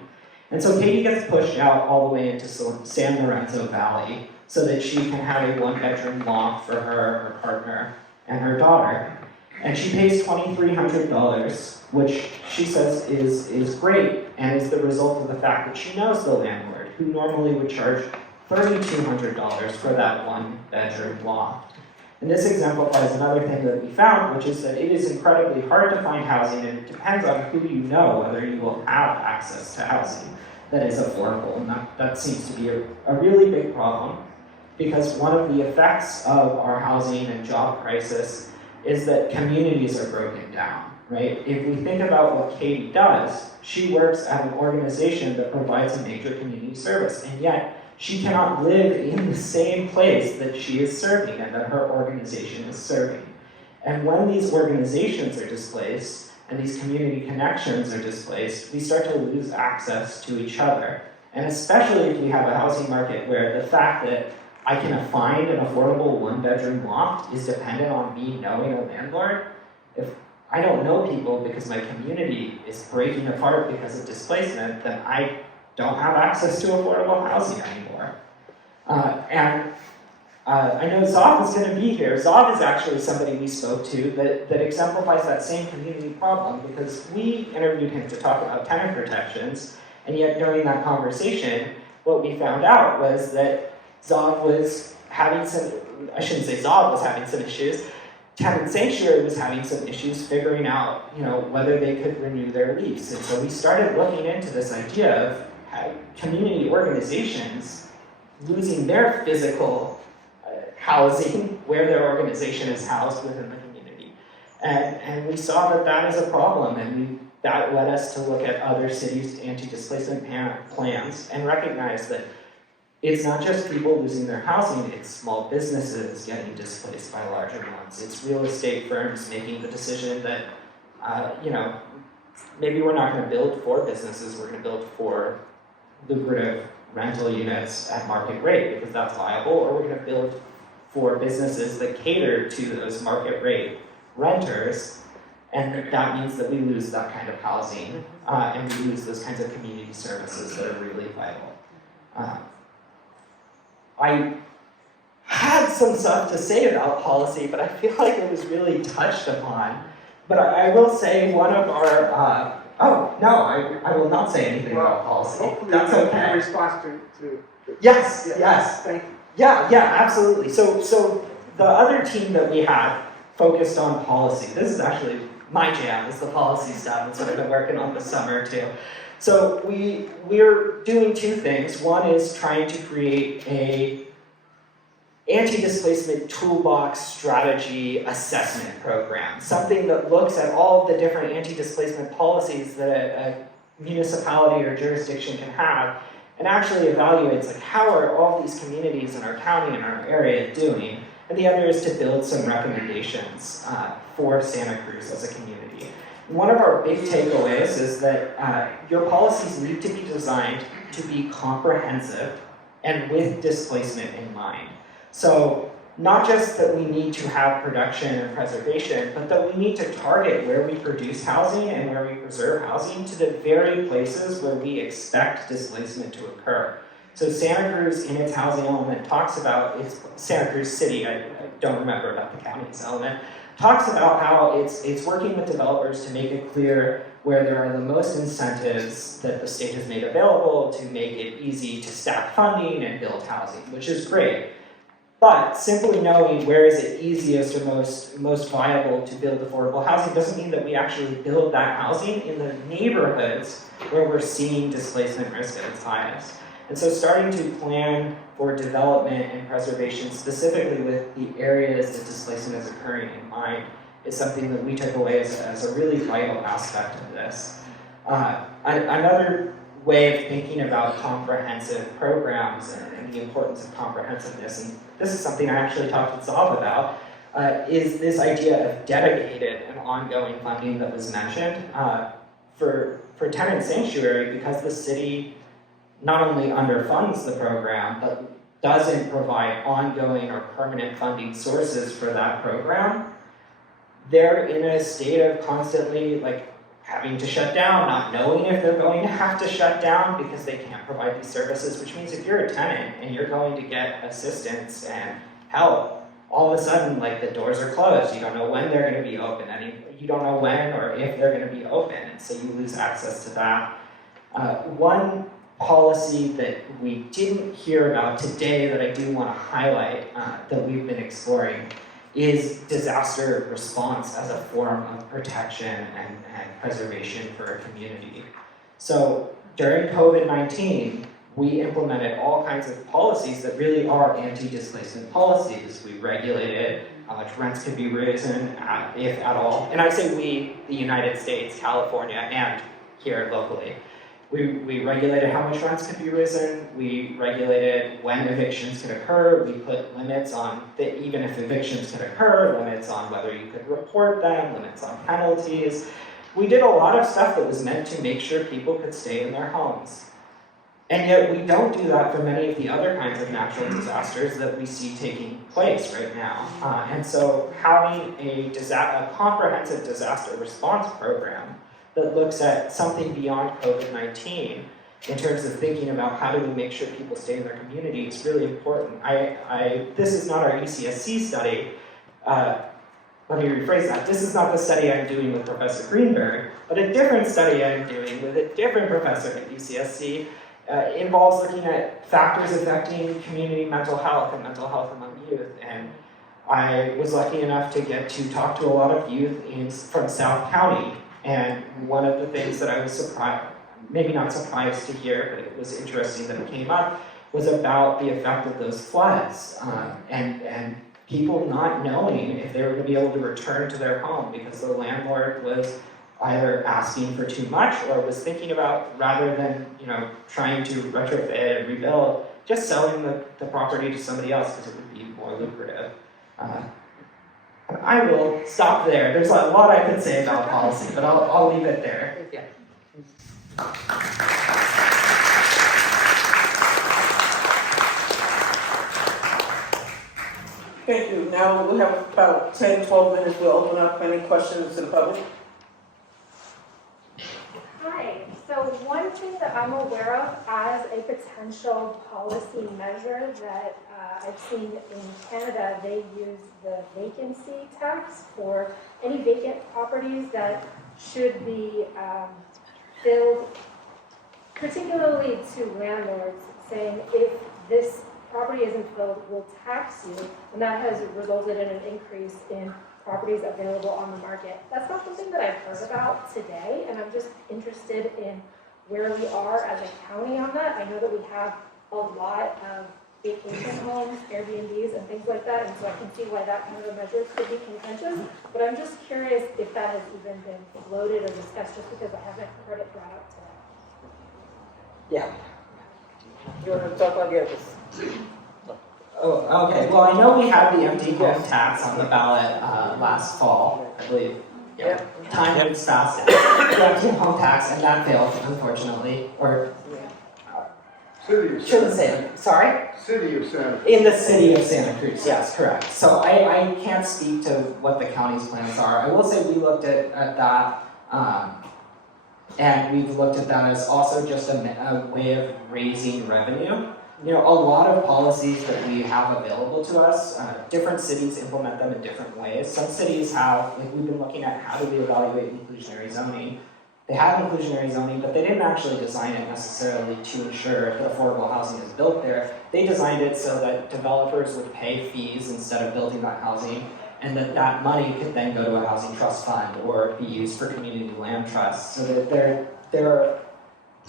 And so Katie gets pushed out all the way into San Lorenzo Valley so that she can have a 1-bedroom loft for her partner, and her daughter. And she pays $2,300, which she says is great, and is the result of the fact that she knows the landlord, who normally would charge $3,200 for that 1-bedroom loft. And this exemplifies another thing that we found, which is that it is incredibly hard to find housing, and it depends on who you know whether you will have access to housing that is affordable. And that seems to be a really big problem, because one of the effects of our housing and job crisis is that communities are broken down, right? If we think about what Katie does, she works at an organization that provides a major community service, and yet she cannot live in the same place that she is serving and that her organization is serving. And when these organizations are displaced and these community connections are displaced, we start to lose access to each other. And especially if we have a housing market where the fact that I can find an affordable one-bedroom loft is dependent on me knowing a landlord. If I don't know people because my community is breaking apart because of displacement, then I don't have access to affordable housing anymore. I know Zav is going to be here. Zav is actually somebody we spoke to that exemplifies that same community problem, because we interviewed him to talk about tenant protections, and yet during that conversation, what we found out was that Zav was having some, I shouldn't say Zav was having some issues, Tenant Sanctuary was having some issues figuring out, whether they could renew their lease. And so we started looking into this idea of community organizations losing their physical housing where their organization is housed within the community. And we saw that that is a problem, and that led us to look at other cities' anti-displacement plans and recognize that it's not just people losing their housing, it's small businesses getting displaced by larger ones. It's real estate firms making the decision that, maybe we're not going to build for businesses, we're going to build for lucrative rental units at market rate because that's viable, or we're going to build for businesses that cater to those market rate renters, and that means that we lose that kind of housing, and we lose those kinds of community services that are really vital. I had some stuff to say about policy, but I feel like it was really touched upon. But I will say one of our, I will not say anything about policy. Hopefully that's in okay. response to Yes. Thank you. Yeah, absolutely. So the other team that we had focused on policy. This is actually my jam, is the policy stuff. That's what I've been working on this summer too. So we're doing two things. One is trying to create a anti-displacement toolbox strategy assessment program, something that looks at all of the different anti-displacement policies that a municipality or jurisdiction can have, and actually evaluates like how are all these communities in our county and our area doing. And the other is to build some recommendations for Santa Cruz as a community. One of our big takeaways is that your policies need to be designed to be comprehensive and with displacement in mind. So not just that we need to have production and preservation, but that we need to target where we produce housing and where we preserve housing to the very places where we expect displacement to occur. So Santa Cruz, in its housing element, talks about, it's Santa Cruz City, I don't remember about the county's element, talks about how it's working with developers to make it clear where there are the most incentives that the state has made available to make it easy to stack funding and build housing, which is great. But simply knowing where is it easiest or most viable to build affordable housing doesn't mean that we actually build that housing in the neighborhoods where we're seeing displacement risk at its highest. And so starting to plan for development and preservation specifically with the areas that displacement is occurring in mind is something that we took away as a really vital aspect of this. Another way of thinking about comprehensive programs and the importance of comprehensiveness, and this is something I actually talked with Zav about, is this idea of dedicated and ongoing funding that was mentioned. For Tenant Sanctuary, because the city not only underfunds the program, but doesn't provide ongoing or permanent funding sources for that program, they're in a state of constantly having to shut down, not knowing if they're going to have to shut down because they can't provide these services, which means if you're a tenant and you're going to get assistance and help, all of a sudden the doors are closed. You don't know when they're going to be open. You don't know when or if they're going to be open, and so you lose access to that. One policy that we didn't hear about today that I do want to highlight that we've been exploring is disaster response as a form of protection and preservation for a community. So during COVID-19, we implemented all kinds of policies that really are anti-displacement policies. We regulated how much rents could be risen, if at all. And I say we, the United States, California, and here locally. We regulated how much rents could be risen, we regulated when evictions could occur, we put limits on, even if evictions could occur, limits on whether you could report them, limits on penalties. We did a lot of stuff that was meant to make sure people could stay in their homes. And yet we don't do that for many of the other kinds of natural disasters that we see taking place right now. And so having a comprehensive disaster response program that looks at something beyond COVID-19 in terms of thinking about how do we make sure people stay in their community is really important. This is not our UCSC study. Let me rephrase that. This is not the study I'm doing with Professor Greenberg, but a different study I'm doing with a different professor at UCSC involves looking at factors affecting community mental health and mental health among youth. And I was lucky enough to get to talk to a lot of youth from South County. And one of the things that I was surprised, maybe not surprised to hear, but it was interesting that it came up, was about the effect of those floods and people not knowing if they were going to be able to return to their home because the landlord was either asking for too much or was thinking about, rather than trying to retrofit and rebuild, just selling the property to somebody else because it would be more lucrative. I will stop there. There's a lot I could say about policy, but I'll leave it there. Yeah. Thank you. Now we'll have about 10, 12 minutes. We'll open up any questions to the public. Hi. So one thing that I'm aware of as a potential policy measure that I've seen in Canada, they use the vacancy tax for any vacant properties that should be filled, particularly to landlords, saying if this property isn't filled, we'll tax you, and that has resulted in an increase in properties available on the market. That's not something that I've heard about today, and I'm just interested in where we are as a county on that. I know that we have a lot of vacation homes, Airbnbs, and things like that, and so I can see why that kind of a measure could be contentious, but I'm just curious if that has even been floated or discussed, just because I haven't heard it brought up today. Yeah. You want to talk about the others? Oh, okay. Well, I know we had the empty home tax on the ballot last fall, I believe. Yeah. Time moves fast. The empty home tax, and that failed, unfortunately. Or City of shouldn't Santa say. Sorry. City of Santa Cruz. In the city of Santa Cruz, yes, correct. So I can't speak to what the county's plans are. I will say we looked at that, and we've looked at that as also just a way of raising revenue. A lot of policies that we have available to us, different cities implement them in different ways. Some cities have, we've been looking at how do we evaluate inclusionary zoning. They have inclusionary zoning, but they didn't actually design it necessarily to ensure that affordable housing is built there. They designed it so that developers would pay fees instead of building that housing, and that money could then go to a housing trust fund or be used for community land trusts. So that they're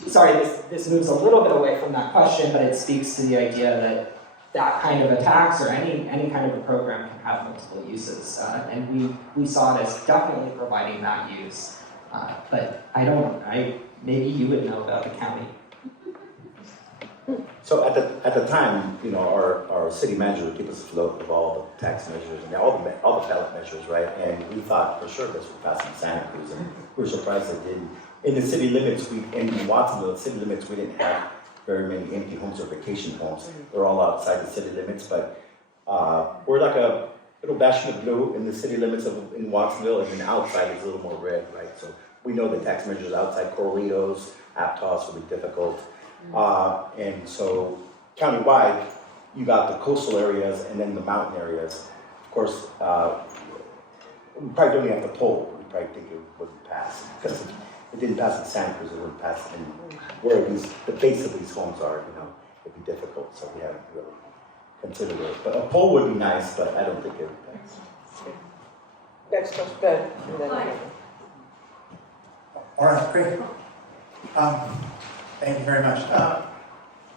sorry, this moves a little bit away from that question, but it speaks to the idea that kind of a tax or any kind of a program can have multiple uses. And we saw it as definitely providing that use. But maybe you would know about the county. So at the time, our city manager would keep us afloat of all the tax measures and all the ballot measures, right? And we thought for sure this would pass in Santa Cruz, and we were surprised it didn't. In the city limits, in Watsonville, city limits, we didn't have very many empty homes or vacation homes. They're all outside the city limits, but we're like a little bastion of blue in the city limits in Watsonville, and then outside is a little more red, right? So we know the tax measures outside Corralitos, Aptos will be difficult. And so countywide, you got the coastal areas and then the mountain areas. Of course, we probably don't even have to poll. We probably think it wouldn't pass because it didn't pass in Santa Cruz. It wouldn't pass in where the base of these homes are. It'd be difficult. So we haven't really considered it. But a poll would be nice, but I don't think it would pass. Next question, Ben. All right, great. Thank you very much.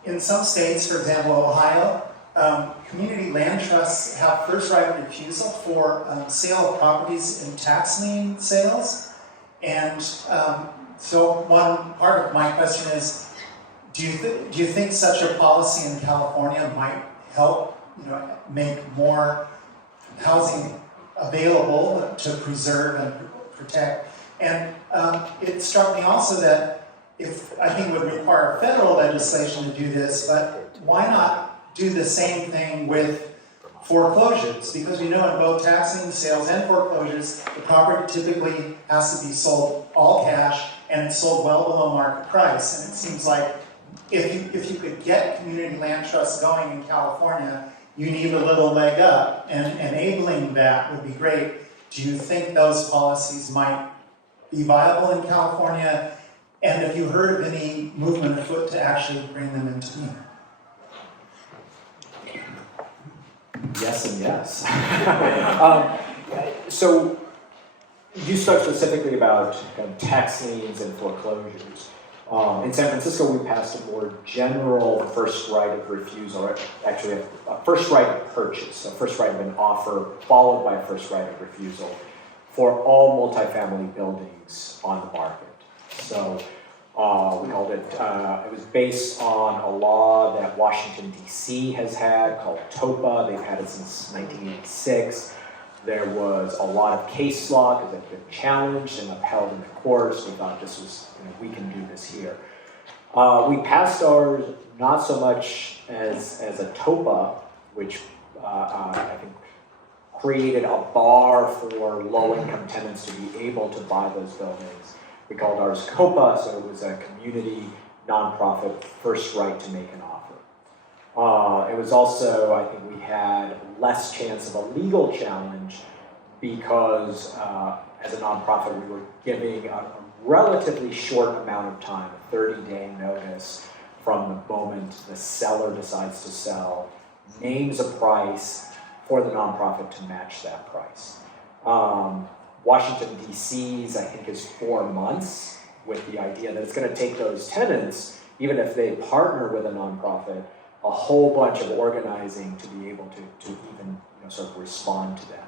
In some states, for example, Ohio, community land trusts have first right of refusal for sale of properties in tax lien sales. And So one part of my question is, do you think such a policy in California might help, make more housing available to preserve and protect? And it struck me also that I think it would require federal legislation to do this, but why not do the same thing with foreclosures? Because in both taxing, sales, and foreclosures, the property typically has to be sold all cash, and it's sold well below market price. And it seems like if you could get community land trusts going in California, you need a little leg up, and enabling that would be great. Do you think those policies might be viable in California? And if you heard of any movement afoot to actually bring them into being? Yes and yes. So you spoke specifically about kind of tax liens and foreclosures. In San Francisco, we passed a more general first right of refusal, or actually a first right of purchase, a first right of an offer followed by a first right of refusal for all multifamily buildings on the market. So we called it, it was based on a law that Washington, D.C. has had called COPA. They've had it since 1986. There was a lot of case law because it's been challenged and upheld in the courts. We thought this was, we can do this here. We passed ours not so much as a TOPA, which I think created a bar for low-income tenants to be able to buy those buildings. We called ours COPA, so it was a community nonprofit first right to make an offer. It was also, I think we had less chance of a legal challenge because as a nonprofit we were giving a relatively short amount of time, a 30-day notice from the moment the seller decides to sell, names a price for the nonprofit to match that price. Washington, D.C.'s, I think, is 4 months, with the idea that it's going to take those tenants, even if they partner with a nonprofit, a whole bunch of organizing to be able to even sort of respond to that.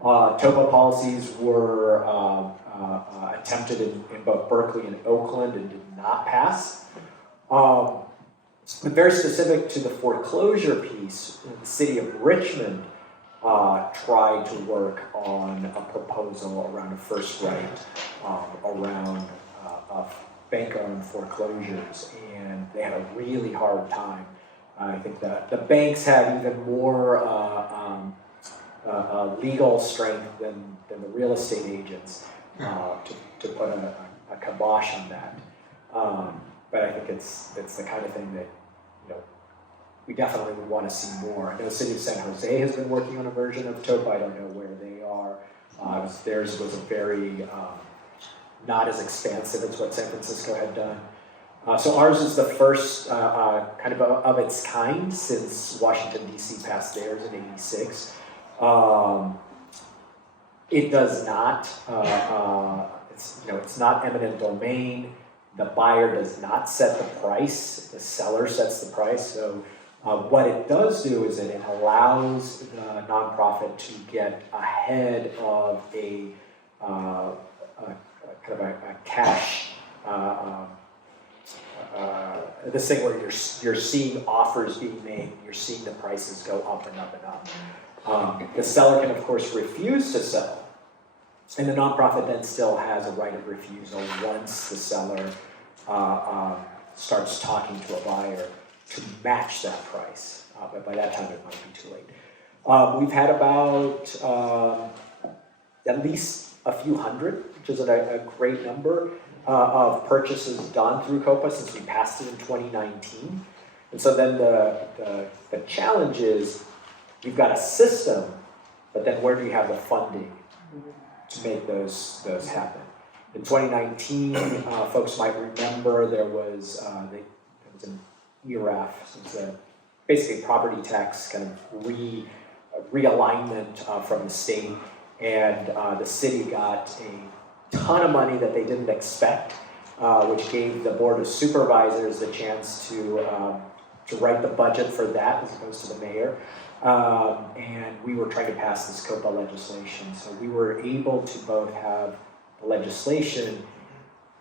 TOPA policies were attempted in both Berkeley and Oakland and did not pass. But very specific to the foreclosure piece, the city of Richmond tried to work on a proposal around a first right, around bank-owned foreclosures, and they had a really hard time. I think that the banks had even more legal strength than the real estate agents to put a kibosh on that. But I think it's the kind of thing that we definitely would want to see more. I know the city of San Jose has been working on a version of TOPA. I don't know where they are. Theirs was a very not as expansive as what San Francisco had done. So ours is the first kind of its kind since Washington, D.C. passed theirs in '86. It does not, it's not eminent domain. The buyer does not set the price, the seller sets the price. So what it does do is it allows the nonprofit to get ahead of a kind of a cash, this thing where you're seeing offers being made, you're seeing the prices go up and up and up. The seller can, of course, refuse to sell, and the nonprofit then still has a right of refusal once the seller starts talking to a buyer to match that price. But by that time, it might be too late. We've had about at least a few hundred, which is a great number, of purchases done through COPA since we passed it in 2019. And so then the challenge is you've got a system, but then where do you have the funding to make those happen? In 2019, folks might remember there was an ERAF, so it was basically property tax kind of realignment from the state, and the city got a ton of money that they didn't expect, which gave the Board of Supervisors the chance to write the budget for that as opposed to the mayor. And we were trying to pass this COPA legislation. So we were able to both have the legislation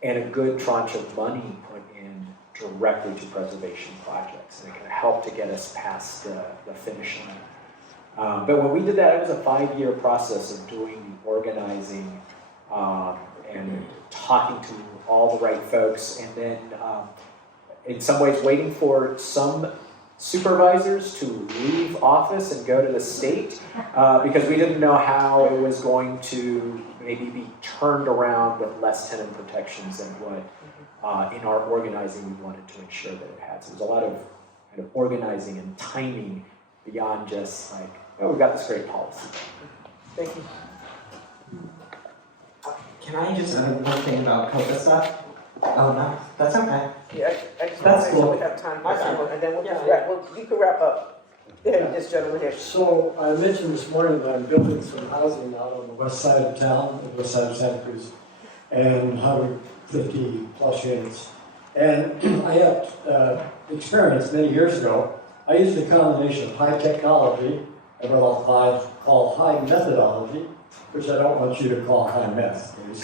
and a good tranche of money put in directly to preservation projects, and it can help to get us past the finish line. But when we did that, it was a 5-year process of doing the organizing and talking to all the right folks, and then in some ways waiting for some supervisors to leave office and go to the state because we didn't know how it was going to maybe be turned around with less tenant protections than what in our organizing we wanted to ensure that it had. So there's a lot of kind of organizing and timing beyond just like, oh, we've got this great policy. Thank you. Can I just add one thing about COPA stuff? Oh, no, that's okay. Yeah, I just want That's to make sure cool. we have time My for bad. someone, and then we'll just Yeah. wrap, you can wrap up. This gentleman here. So I mentioned this morning that I'm building some housing out on the west side of town, the west side of Santa Cruz, and 150 plus units. And I have experience many years ago. I used a combination of high technology and what I'll call high methodology, which I don't want you to call high meth, please,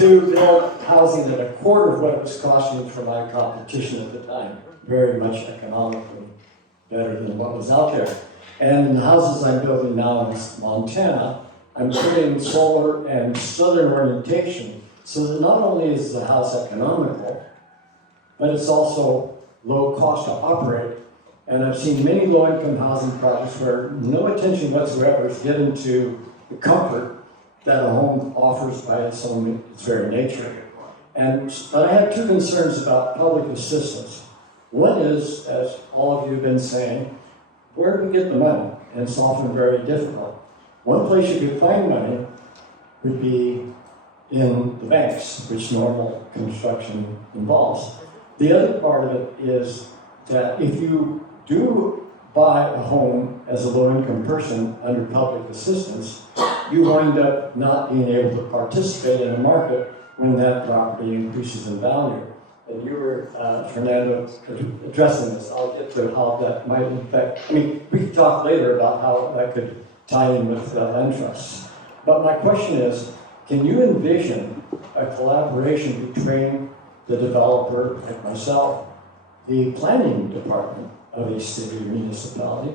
to build housing at a quarter of what it was costing for my competition at the time. Very much economically better than what was out there. And in the houses I'm building now in Montana, I'm putting solar and southern orientation so that not only is the house economical, but it's also low cost to operate. And I've seen many low-income housing projects where no attention whatsoever is given to the comfort that a home offers by its very nature. But I have two concerns about public assistance. One is, as all of you have been saying, where do we get the money? And it's often very difficult. One place you could find money would be in the banks, which normal construction involves. The other part of it is that if you do buy a home as a low-income person under public assistance, you wind up not being able to participate in the market when that property increases in value. And you were, Fernando, addressing this. I'll get to how that might affect. I mean, we can talk later about how that could tie in with land trusts. But my question is, can you envision a collaboration between the developer, like myself, the planning department of a city or municipality,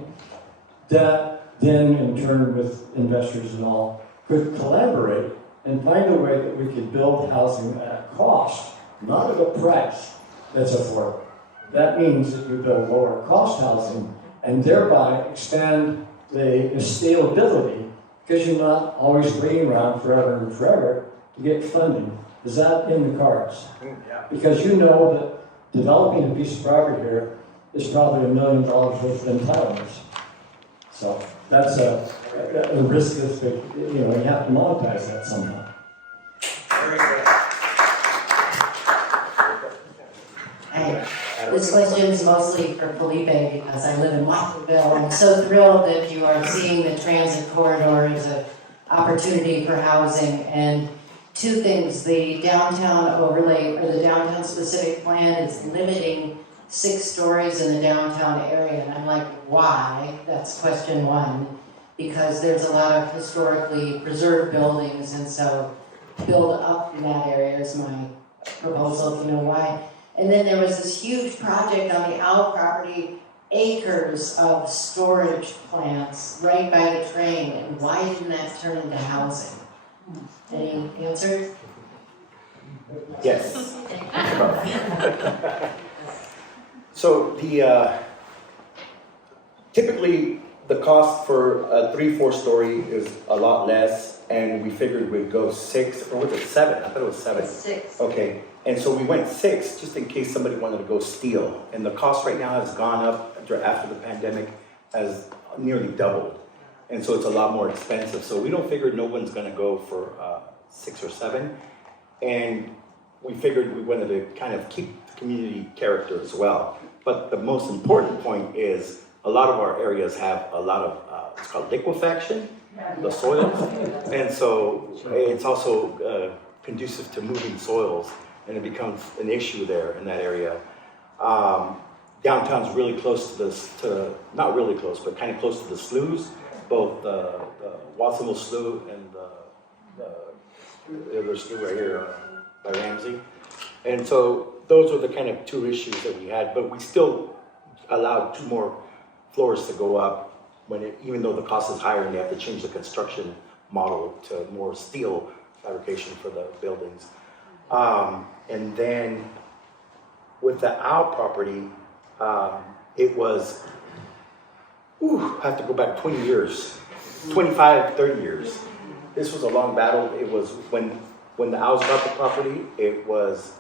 that then in turn with investors and all, could collaborate and find a way that we could build housing at cost, not at a price that's affordable. That means that you build lower cost housing and thereby expand the scalability because you're not always waiting around forever and forever to get funding. Is that in the cards? Yeah. Because you know that developing a piece of property here is probably $1 million worth of entitlements. So that's a risk that, you have to monetize that somehow. Very good. This question is mostly for Felipe because I live in Watsonville. I'm so thrilled that you are seeing the transit corridor as an opportunity for housing. And two things, the downtown overlay or the downtown specific plan is limiting 6 stories in the downtown area. And I'm like, why? That's question one. Because there's a lot of historically preserved buildings, and so build up in that area is my proposal, if you know why. And then there was this huge project on the Owl property, acres of storage plants right by the train, and why didn't that turn into housing? Any answers? Yes. So typically the cost for a 3-4 story is a lot less, and we figured we'd go 6, or was it 7? I thought it was 7. 6. Okay, and so we went 6 just in case somebody wanted to go steal. And the cost right now has gone up after the pandemic, has nearly doubled. And so it's a lot more expensive. So we don't figure no one's gonna go for 6 or 7. And we figured we wanted to kind of keep the community character as well. But the most important point is a lot of our areas have a lot of, it's called liquefaction, the soils. And so it's also conducive to moving soils, and it becomes an issue there in that area. Downtown's really close to this, not really close, but kind of close to the sloughs, both the Watsonville Slough and the other slough right here, by Ramsey. And so those were the kind of two issues that we had, but we still allowed 2 more floors to go up even though the cost is higher and they have to change the construction model to more steel fabrication for the buildings. And then with the OW property, it was, I have to go back 20 years, 25, 30 years. This was a long battle. It was when the OWs got the property, it was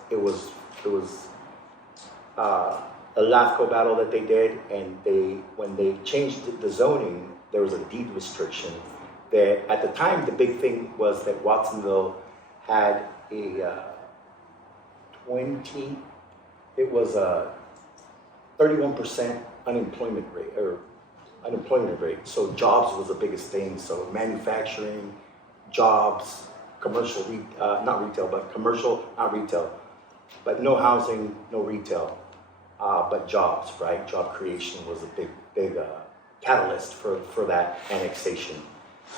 a LAFCO battle that they did, and when they changed the zoning, there was a deed restriction. That at the time, the big thing was that Watsonville had a 31% unemployment rate. So jobs was the biggest thing. So manufacturing, jobs, commercial, not retail, but commercial, not retail, but no housing, no retail, but jobs, right? Job creation was a big catalyst for that annexation.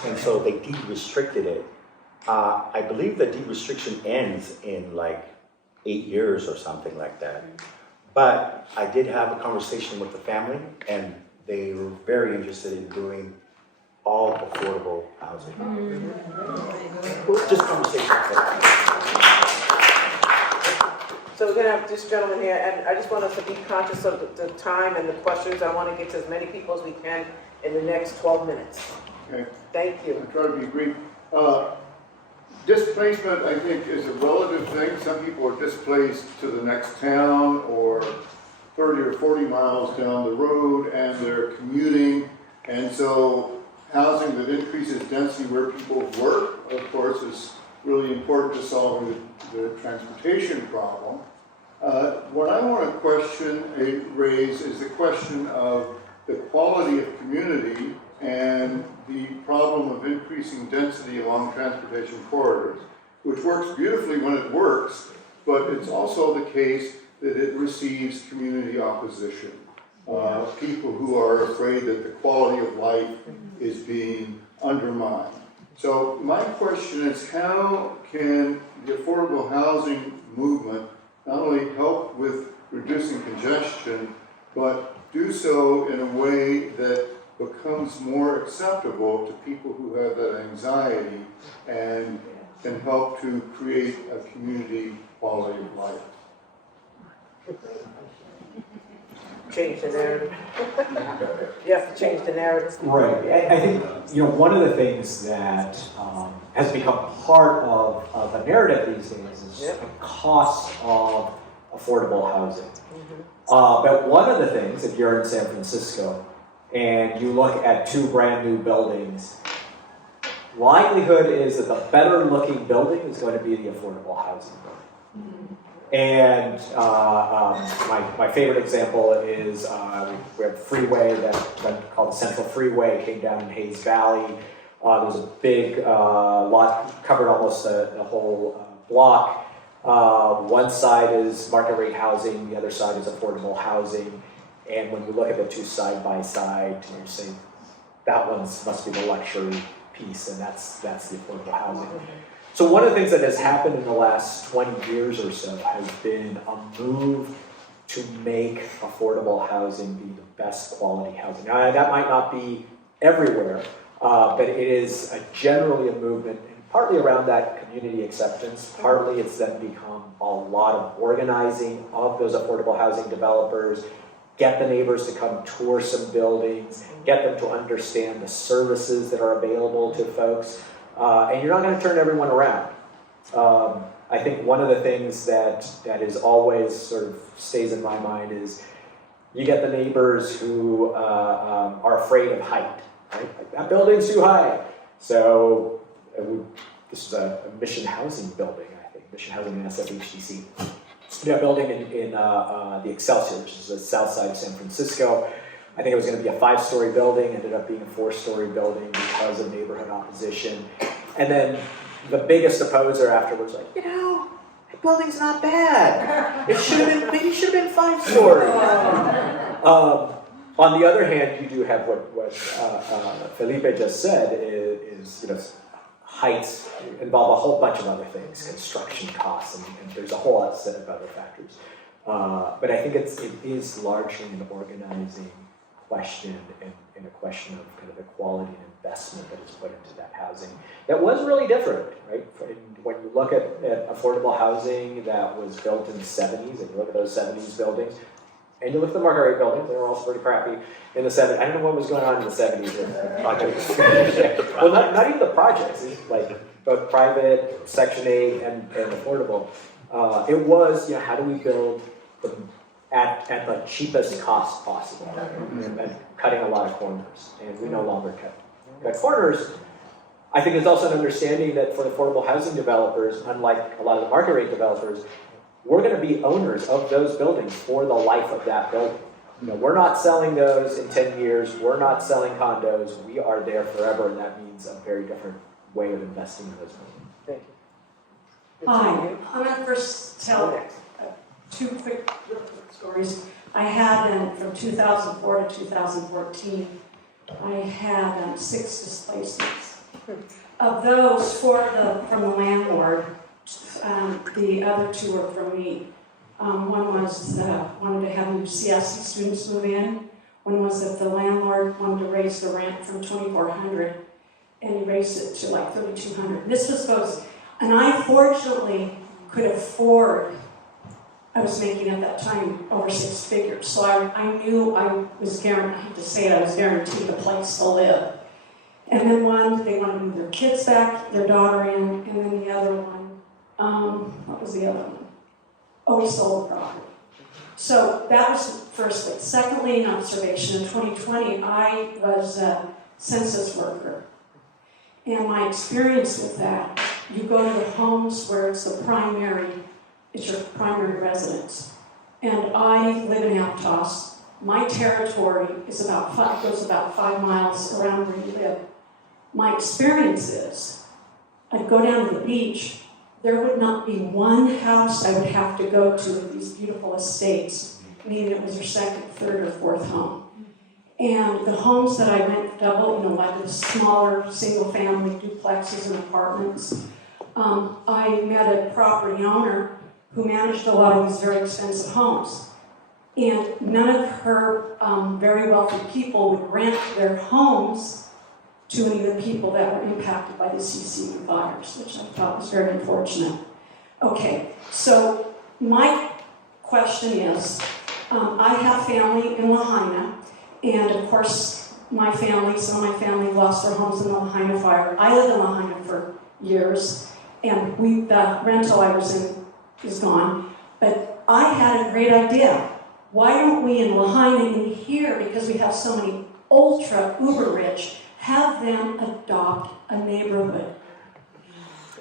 And so they deed restricted it. I believe the deed restriction ends in like 8 years or something like that. But I did have a conversation with the family, and they were very interested in doing all affordable housing. Just conversation. So we're gonna have this gentleman here, and I just want us to be conscious of the time and the questions. I want to get to as many people as we can in the next 12 minutes. Okay, Thank you. I'll try to be brief. Displacement, I think, is a relative thing. Some people are displaced to the next town or 30 or 40 miles down the road, and they're commuting. And so housing that increases density where people work, of course, is really important to solving the transportation problem. What I want to raise is the question of the quality of community and the problem of increasing density along transportation corridors, which works beautifully when it works, but it's also the case that it receives community opposition. People who are afraid that the quality of life is being undermined. So my question is, how can the affordable housing movement not only help with reducing congestion, but do so in a way that becomes more acceptable to people who have that anxiety and can help to create a community quality of life? Change the narrative. You have to change the narrative. Right. I think, one of the things that has become part of the narrative these days is the cost of affordable housing. But one of the things, if you're in San Francisco and you look at 2 brand new buildings, likelihood is that the better looking building is going to be the affordable housing building. And my favorite example is we have a freeway called the Central Freeway, came down in Hayes Valley. There was a big lot, covered almost the whole block. One side is market rate housing, the other side is affordable housing. And when you look at the 2 side by side, you're saying that one must be the luxury piece, and that's the affordable housing. So one of the things that has happened in the last 20 years or so has been a move to make affordable housing be the best quality housing. Now, that might not be everywhere, but it is generally a movement, and partly around that community acceptance, partly it's then become a lot of organizing of those affordable housing developers, get the neighbors to come tour some buildings, get them to understand the services that are available to folks. And you're not going to turn everyone around. I think one of the things that is always sort of stays in my mind is you get the neighbors who are afraid of height. Right? Like, that building's too high. So this is a Mission Housing building, I think, Mission Housing in SFHDC. That building in the Excelsior, which is the south side of San Francisco. I think it was going to be a 5-story building, ended up being a 4-story building because of neighborhood opposition. And then the biggest opposer afterwards, like, that building's not bad. Maybe it should have been 5 stories. On the other hand, you do have what Felipe just said is heights involve a whole bunch of other things, construction costs, and there's a whole set of other factors. But I think it is largely an organizing question and a question of kind of the quality and investment that is put into that housing. That was really different, right? When you look at affordable housing that was built in the 70s, and you look at those 70s buildings, and you look at the market rate buildings, they were also pretty crappy in the 70s. I don't know what was going on in the 70s with projects. Well, not even the projects, like both private, Section 8, and affordable. It was, how do we build at the cheapest cost possible, and cutting a lot of corners, and we no longer cut corners. I think there's also an understanding that for affordable housing developers, unlike a lot of the market rate developers, we're going to be owners of those buildings for the life of that building. We're not selling those in 10 years, we're not selling condos, we are there forever, and that means a very different way of investing in those buildings. Thank you. Hi, I'm going to first tell two real quick stories. I had, from 2004 to 2014, I had 6 displacements. Of those, 4 from the landlord, the other 2 were from me. One was wanted to have UCSC students move in. One was that the landlord wanted to raise the rent from $2,400, and he raised it to like $3,200. This was both, and I fortunately could afford. I was making at that time over 6 figures, so I knew I was guaranteed. I hate to say it, I was guaranteed a place to live. And then one, they wanted to move their kids back, their daughter in, and then the other one, what was the other one? Oh, we sold the property. So that was firstly. Secondly, an observation, in 2020, I was a census worker. And my experience with that, you go to the homes where it's your primary residence. And I live in Aptos. My territory is goes about 5 miles around where you live. My experience is, I'd go down to the beach, there would not be one house I would have to go to with these beautiful estates, meaning it was your 2nd, 3rd, or 4th home. And the homes that I went double, like the smaller single-family duplexes and apartments, I met a property owner who managed a lot of these very expensive homes. And none of her very wealthy people would rent their homes to any of the people that were impacted by the CCU fires, which I thought was very unfortunate. Okay, so my question is, I have family in Lahaina, and of course, some of my family lost their homes in the Lahaina fire. I lived in Lahaina for years, and the rental I was in is gone. But I had a great idea. Why don't we in Lahaina, in here, because we have so many ultra uber rich, have them adopt a neighborhood?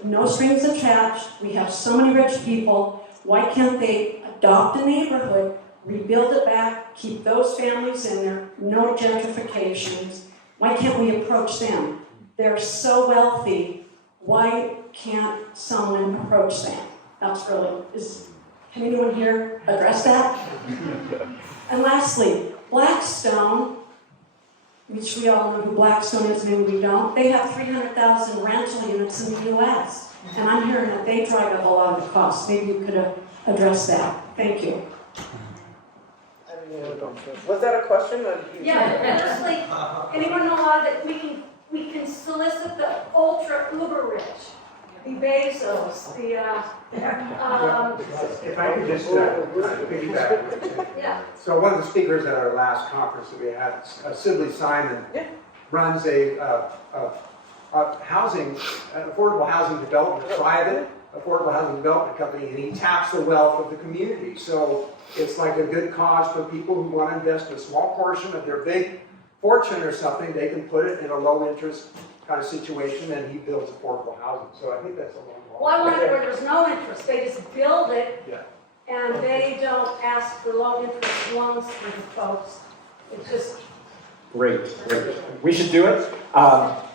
No strings attached. We have so many rich people. Why can't they adopt a neighborhood, rebuild it back, keep those families in there, no gentrifications? Why can't we approach them? They're so wealthy. Why can't someone approach them? That's really, can anyone here address that? And lastly, Blackstone, which we all know who Blackstone is, maybe we don't, they have 300,000 rental units in the US. And I'm hearing that they drive up a lot of the costs. Maybe you could address that. Thank you. Was that a question? Or Yeah, firstly, anyone know how that we can solicit the ultra uber rich, the Bezos, the If I could just piggyback. yeah. So one of the speakers at our last conference that we had, Sibley Simon, runs a housing, an affordable housing development, private affordable housing development company, and he taps the wealth of the community. So it's like a good cause for people who want to invest a small portion of their big fortune or something. They can put it in a low interest kind of situation, and he builds affordable housing. So I think that's a long haul. Well, I want it where there's no interest. They just build it, and they don't ask for low interest loans for the folks. It's just Great. We should do it.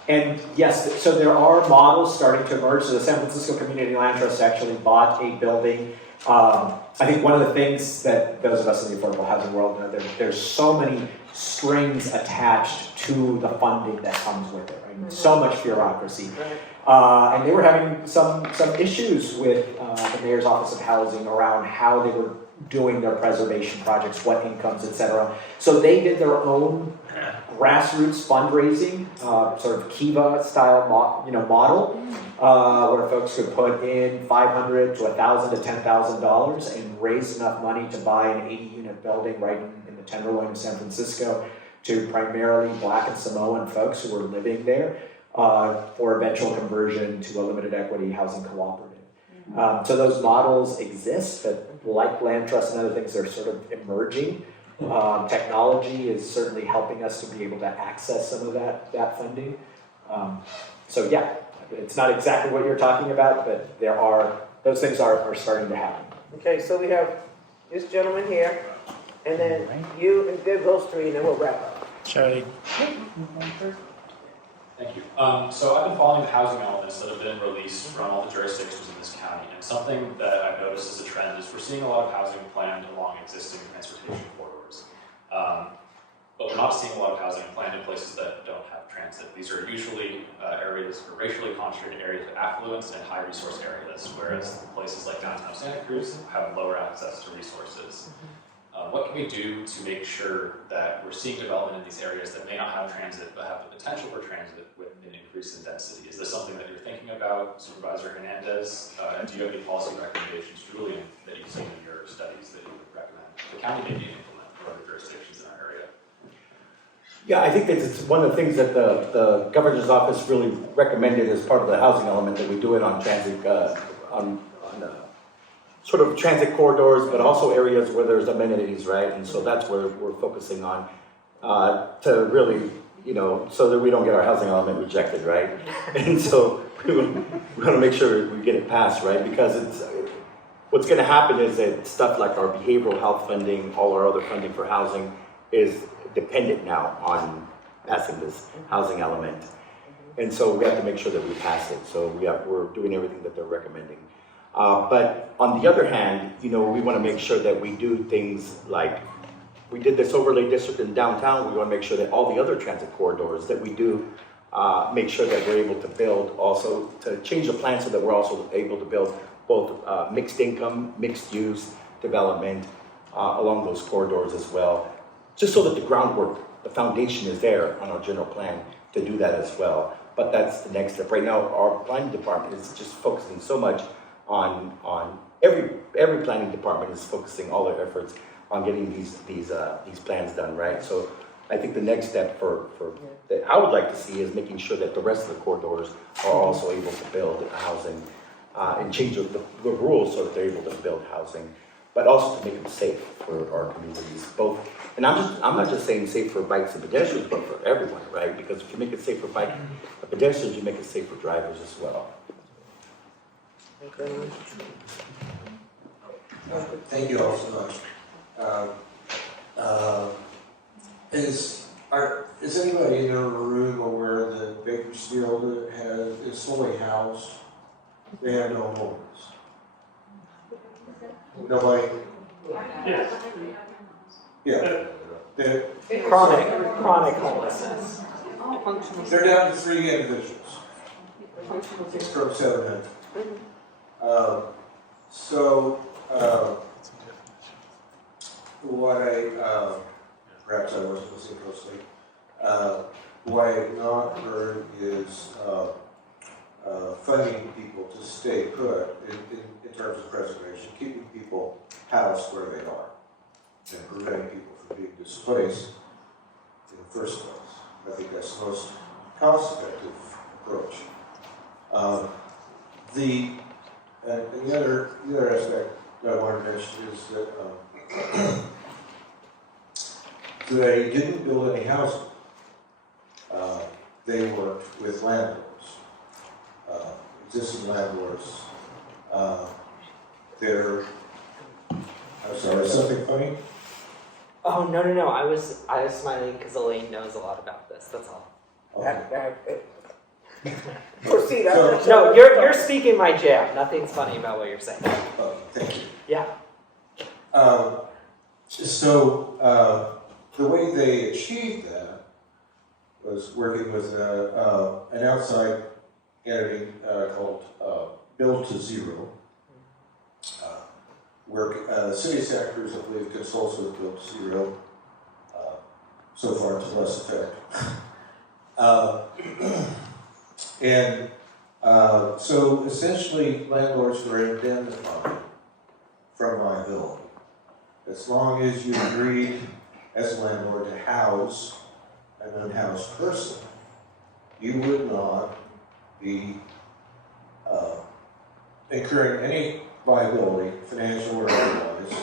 And yes, so there are models starting to emerge. So the San Francisco Community Land Trust actually bought a building. I think one of the things that those of us in the affordable housing world know, there's so many strings attached to the funding that comes with it, right? mean, so much bureaucracy. And they were having some issues with the Mayor's Office of Housing around how they were doing their preservation projects, what incomes, et cetera. So they did their own grassroots fundraising, sort of Kiva style model, where folks could put in $500 to $1,000 to $10,000 and raise enough money to buy an 80-unit building right in the Tenderloin of San Francisco to primarily Black and Samoan folks who were living there for eventual conversion to a limited equity housing cooperative. So those models exist, but like land trust and other things, they're sort of emerging. Technology is certainly helping us to be able to access some of that funding. So yeah, it's not exactly what you're talking about, but those things are starting to happen. Okay, so we have this gentleman here, and then you and those three, and then we'll wrap up. Charlie. Thank you. So I've been following the housing elements that have been released from all the jurisdictions in this county, and something that I've noticed as a trend is we're seeing a lot of housing planned along existing transportation corridors. But we're not seeing a lot of housing planned in places that don't have transit. These are usually areas, or racially concentrated areas of affluence and high resource areas, whereas places like downtown Santa Cruz have lower access to resources. What can we do to make sure that we're seeing development in these areas that may not have transit but have the potential for transit with an increase in density? Is this something that you're thinking about, Supervisor Hernandez? And do you have any policy recommendations, Julian, that you've seen in your studies that you would recommend the county maybe implement for other jurisdictions in our area? Yeah, I think that it's one of the things that the governor's office really recommended as part of the housing element, that we do it on transit, sort of transit corridors, but also areas where there's amenities, right? And so that's where we're focusing on to really, so that we don't get our housing element rejected, right? And so we want to make sure we get it passed, right? Because what's going to happen is that stuff like our behavioral health funding, all our other funding for housing is dependent now on passing this housing element. And so we have to make sure that we pass it. So we're doing everything that they're recommending. But on the other hand, we want to make sure that we do things like, we did this overlay district in downtown. We want to make sure that all the other transit corridors that we do, make sure that we're able to build also, to change the plan so that we're also able to build both mixed income, mixed use development along those corridors as well. Just so that the groundwork, the foundation is there on our general plan to do that as well. But that's the next step. Right now, our planning department is just focusing so much on every planning department is focusing all their efforts on getting these plans done, right? So I think the next step that I would like to see is making sure that the rest of the corridors are also able to build housing and change the rules so that they're able to build housing, but also to make them safe for our communities. Both, and I'm not just saying safe for bikes and pedestrians, but for everyone, right? Because if you make it safe for bikes and pedestrians, you make it safe for drivers as well. Thank you all so much. Is anybody in the room aware that Bakersfield is fully housed? They have no homes. Nobody? Yes. Yeah. Chronic homelessness. They're down to 3 individuals. Stroke 700. Perhaps I wasn't listening closely. What I have not heard is funding people to stay put in terms of preservation, keeping people housed where they are, and preventing people from being displaced in the first place. I think that's the most cost-effective approach. The other aspect that I want to mention is that they didn't build any housing. They worked with landlords, existing landlords. I'm sorry, something funny? Oh, no. I was smiling because Elaine knows a lot about this. That's all. Proceed. No, you're speaking my jam. Nothing's funny about what you're saying. Thank you. Yeah. The way they achieved that was working with an outside entity called Build to Zero. Where City of Santa Cruz, I believe, consults with Build to Zero. So far, to less effect. So essentially, landlords were indemnified from liability. As long as you agreed as a landlord to house an unhoused person, you would not be incurring any liability, financial or otherwise,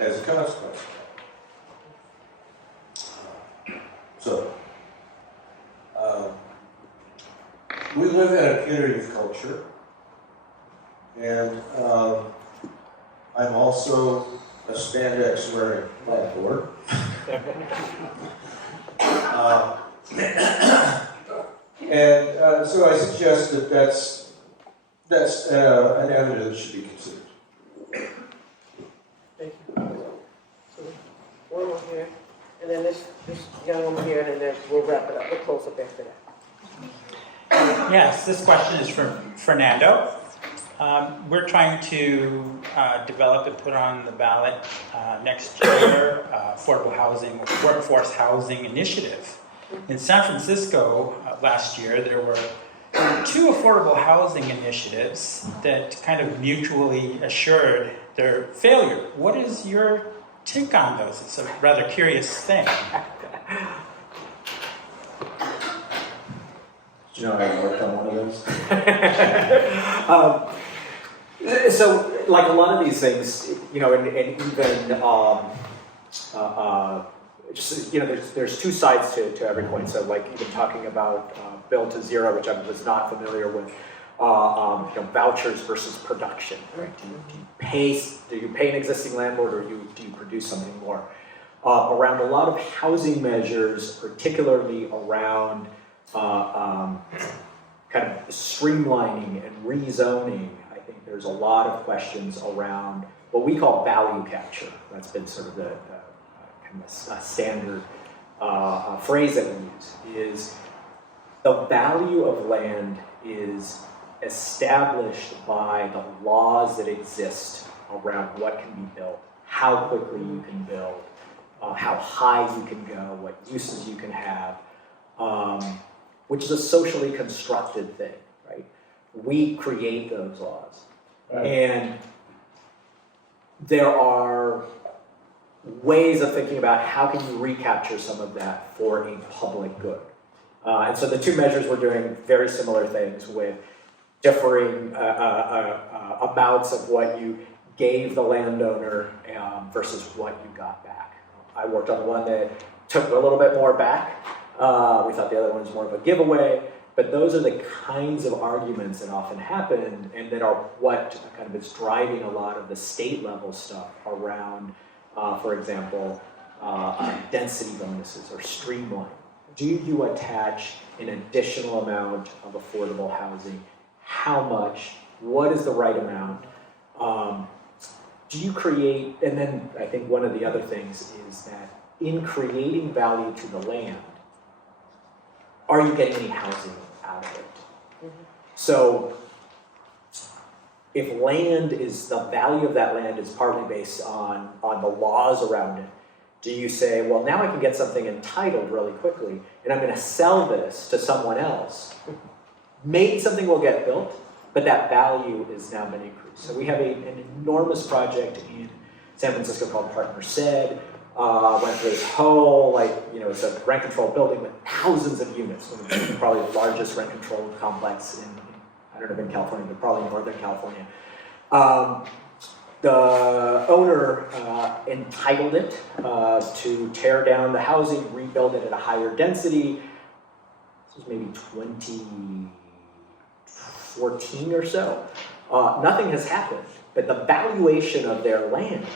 as a consequence. So, we live in a community of culture, and I'm also a spandex wearing landlord. So I suggest that that's an avenue that should be considered. Thank you. So, one more here, and then this young woman here, and then we'll wrap it up. We'll close up after that. Yes, this question is from Fernando. We're trying to develop and put on the ballot next year affordable housing, workforce housing initiative. In San Francisco last year, there were 2 affordable housing initiatives that kind of mutually assured their failure. What is your take on those? It's a rather curious thing. You know, I worked on one of those. So, like a lot of these things, you know, and even just, you know, there's 2 sides to every coin. So, like even talking about Build to Zero, which I was not familiar with, you know, vouchers versus production. Right? Do you pay an existing landlord, or do you produce something more? Around a lot of housing measures, particularly around kind of streamlining and rezoning, I think there's a lot of questions around what we call value capture. That's been sort of the kind of standard phrase that we use, is the value of land is established by the laws that exist around what can be built, how quickly you can build, how high you can go, what uses you can have, which is a socially constructed thing, right? We create those laws. Right. And there are ways of thinking about how can you recapture some of that for a public good. And so the 2 measures were doing very similar things with differing amounts of what you gave the landowner versus what you got back. I worked on the one that took a little bit more back. We thought the other one was more of a giveaway, but those are the kinds of arguments that often happen and that are what kind of is driving a lot of the state level stuff around, for example, density bonuses or streamlining. Do you attach an additional amount of affordable housing? How much? What is the right amount? Do you create, and then I think one of the other things is that in creating value to the land, are you getting any housing out of it? Mm-hmm. So if land is, the value of that land is partly based on the laws around it, do you say, well, now I can get something entitled really quickly, and I'm going to sell this to someone else. Maybe something will get built, but that value is now been increased. So we have an enormous project in San Francisco called Partner Said. Went through this whole, it's a rent-controlled building with thousands of units. Probably the largest rent-controlled complex in California, but probably Northern California. The owner entitled it to tear down the housing, rebuild it at a higher density. This was maybe 2014 or so. Nothing has happened, but the valuation of their land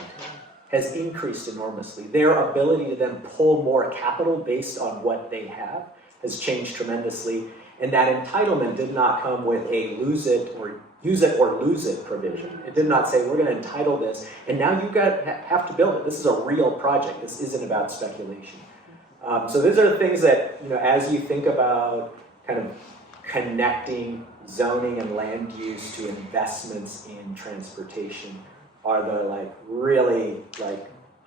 has increased enormously. Their ability to then pull more capital based on what they have has changed tremendously. And that entitlement did not come with a use it or lose it provision. It did not say, we're going to entitle this, and now you have to build it. This is a real project. This isn't about speculation. So these are the things that, as you think about kind of connecting zoning and land use to investments in transportation are the really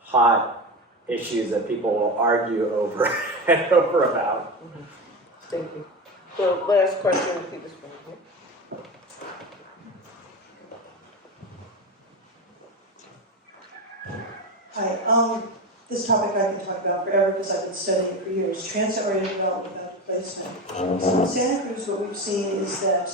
hot issues that people will argue over and over about. Thank you. So last question, please. Hi, this topic I can talk about forever because I've been studying it for years, transit-oriented development without displacement. So in Santa Cruz, what we've seen is that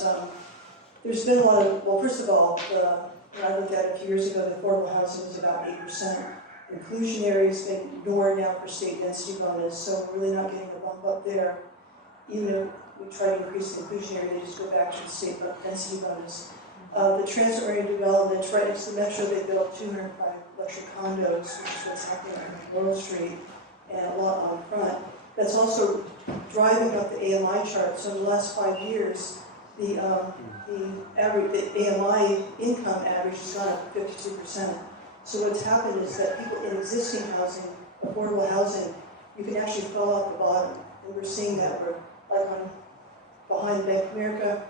there's been a lot of, well, first of all, when I looked at it a few years ago, the affordable housing was about 8%. Inclusionary has been ignored now for state density bonus, so we're really not getting a bump up there. Even if we try to increase the inclusionary, they just go back to the state density bonus. The transit-oriented development, right next to the metro, they built 205 luxury condos, which is what's happening on Laurel Street, and a lot on front. That's also driving up the AMI chart. So in the last 5 years, the AMI income average has gone up 52%. So what's happened is that people in existing housing, affordable housing, you can actually fall out the bottom. And we're seeing that behind Bank of America,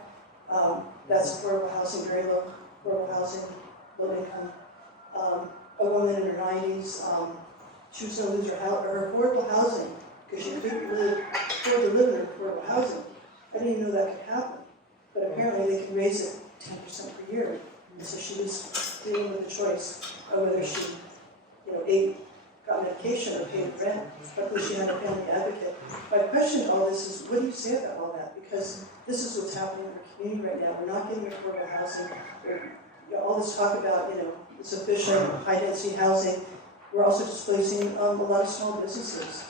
that's affordable housing, very low affordable housing, low income. A woman in her 90s, she was going to lose her affordable housing because she couldn't really afford to live in her affordable housing. I didn't even know that could happen. But apparently they can raise it 10% per year. And so she was dealing with the choice of whether she, got medication or paid rent. Luckily she had a family advocate. My question to all this is, what do you say about all that? Because this is what's happening in our community right now. We're not getting affordable housing. All this talk about, sufficient high-density housing. We're also displacing a lot of small businesses.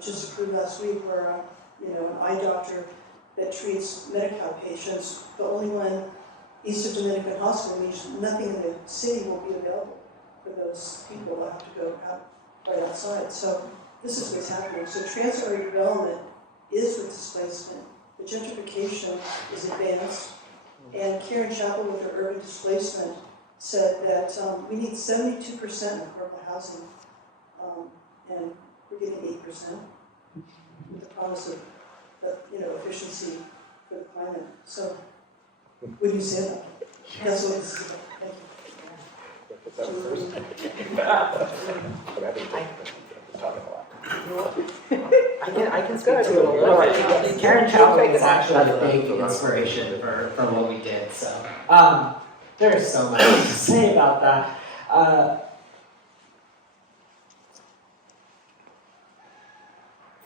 Just approved last week where, an eye doctor that treats Medi-Cal patients, the only one east of Dominican Hospital, means nothing in the city will be available for those people. They'll have to go out right outside. So this is what's happening. So transit-oriented development is with displacement. The gentrification is advanced. And Karen Chappell with her urban displacement said that we need 72% affordable housing, and we're getting 8% with the promise of efficiency for the climate. So, what do you say about that? That's what this is about. I can speak to it a little bit. Karen Chappell was actually a big inspiration for what we did. So there's so much to say about that.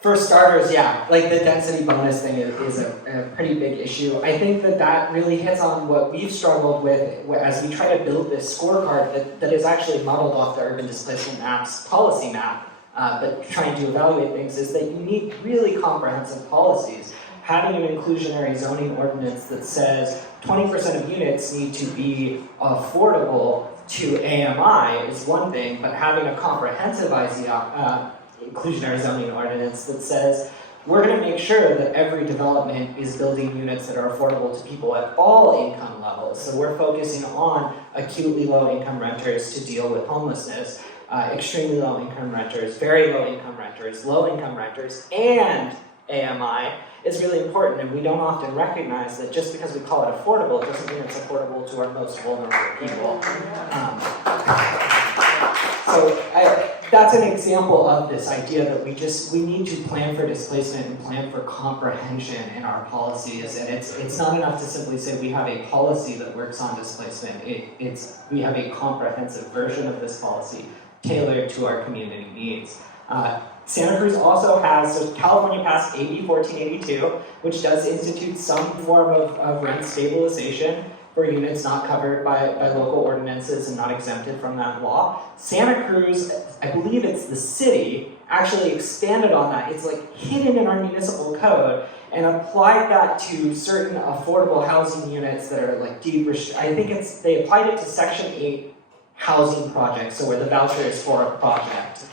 For starters, yeah, the density bonus thing is a pretty big issue. I think that really hits on what we've struggled with as we try to build this scorecard that is actually modeled off the Urban Displacement Map's policy map, but trying to evaluate things, is that you need really comprehensive policies. Having an inclusionary zoning ordinance that says 20% of units need to be affordable to AMI is one thing, but having a comprehensive inclusionary zoning ordinance that says we're going to make sure that every development is building units that are affordable to people at all income levels. So we're focusing on acutely low income renters to deal with homelessness, extremely low income renters, very low income renters, and AMI is really important. And we don't often recognize that just because we call it affordable, it doesn't mean it's affordable to our most vulnerable people. That's an example of this idea that we need to plan for displacement and plan for comprehension in our policies. And it's not enough to simply say we have a policy that works on displacement. We have a comprehensive version of this policy tailored to our community needs. Santa Cruz also has, so California passed AB 1482, which does institute some form of rent stabilization for units not covered by local ordinances and not exempted from that law. Santa Cruz, I believe it's the city, actually expanded on that. It's hidden in our municipal code and applied that to certain affordable housing units that are deed restricted. I think they applied it to Section 8 housing projects, so where the voucher is for a project.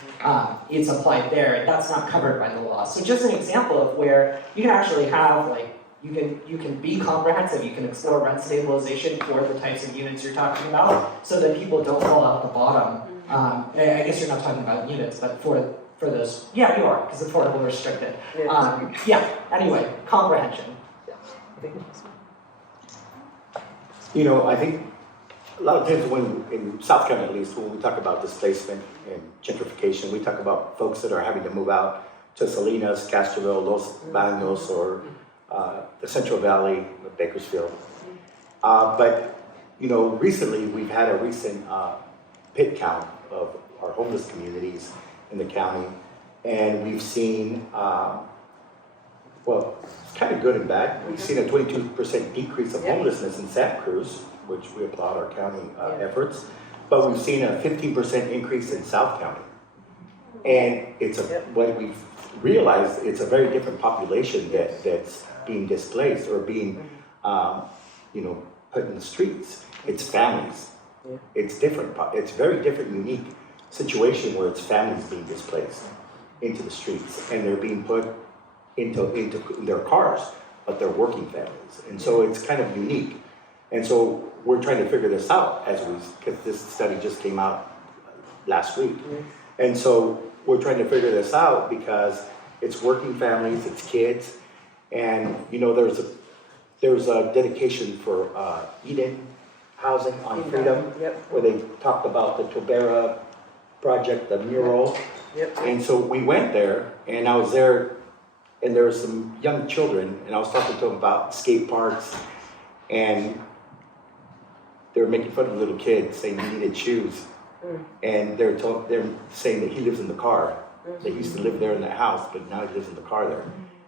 It's applied there. That's not covered by the law. So just an example of where you can actually have you can be comprehensive. You can explore rent stabilization for the types of units you're talking about, so that people don't fall out the bottom. I guess you're not talking about units, but for for those. Yeah, you are, because affordable restricted. Yeah. Anyway, comprehension. You know, I think a lot of times when, in South Carolina at least, when we talk about displacement and gentrification, we talk about folks that are having to move out to Salinas, Castroville, Los Banos, or the Central Valley of Bakersfield. But, you know, recently we've had a recent pit count of our homeless communities in the county, and we've seen, well, it's kind of good and bad. We've seen a 22% decrease of homelessness in Santa Cruz, which we applaud our county efforts, but we've seen a 15% increase in South County. And it's what we've realized, it's a very different population that's being displaced or being, you know, put in the streets. It's families. It's different. It's very different, unique situation where it's families being displaced into the streets, and they're being put into their cars, but they're working families. And so it's kind of unique. And so we're trying to figure this out because this study just came out last week. And so we're trying to figure this out because it's working families, it's kids, and you know, there's a dedication for Eden Housing on Freedom, where they talked about the Tobera project, the mural. And so we went there, and I was there, and there were some young children, and I was talking to them about skate parks, and they were making fun of the little kids, saying he needed shoes. And they're saying that he lives in the car. They used to live there in that house, but now he lives in the car there.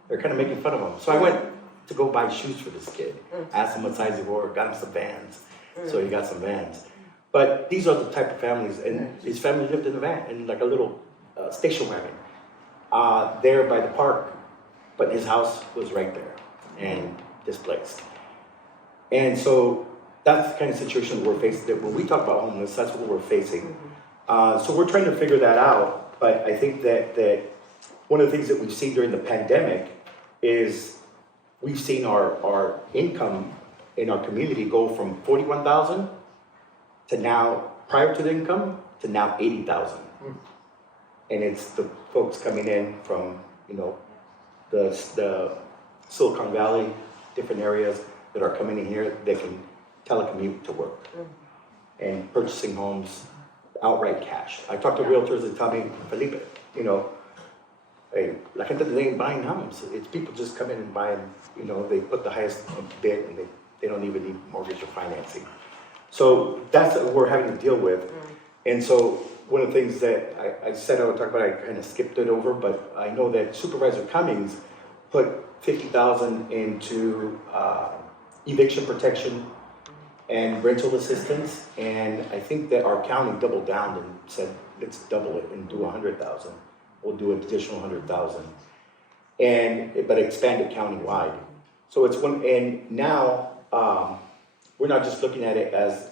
They're kind of making fun of him. So I went to go buy shoes for this kid. Asked him what size he wore, got him some Vans. So he got some Vans. But these are the type of families, and his family lived in a van, in like a little station wagon, there by the park. But his house was right there and displaced. And so that's the kind of situation we're facing. That when we talk about homeless, that's what we're facing. So we're trying to figure that out. But I think that one of the things that we've seen during the pandemic is we've seen our income in our community go from 41,000 to now, prior to the income, to now 80,000. And it's the folks coming in from, you know, the Silicon Valley, different areas that are coming in here that can telecommute to work and purchasing homes outright cash. I talk to realtors that tell me, Felipe, you know, hey, la gente they ain't buying homes. It's people just come in and buy them, you know, they put the highest bid and they don't even need mortgage or financing. So that's what we're having to deal with. And so one of the things that I said I would talk about, I kind of skipped it over, but I know that Supervisor Cummings put $50,000 into eviction protection and rental assistance, and I think that our county doubled down and said, let's double it and do 100,000. We'll do an additional 100,000, but expand it countywide. So it's one, and now we're not just looking at it as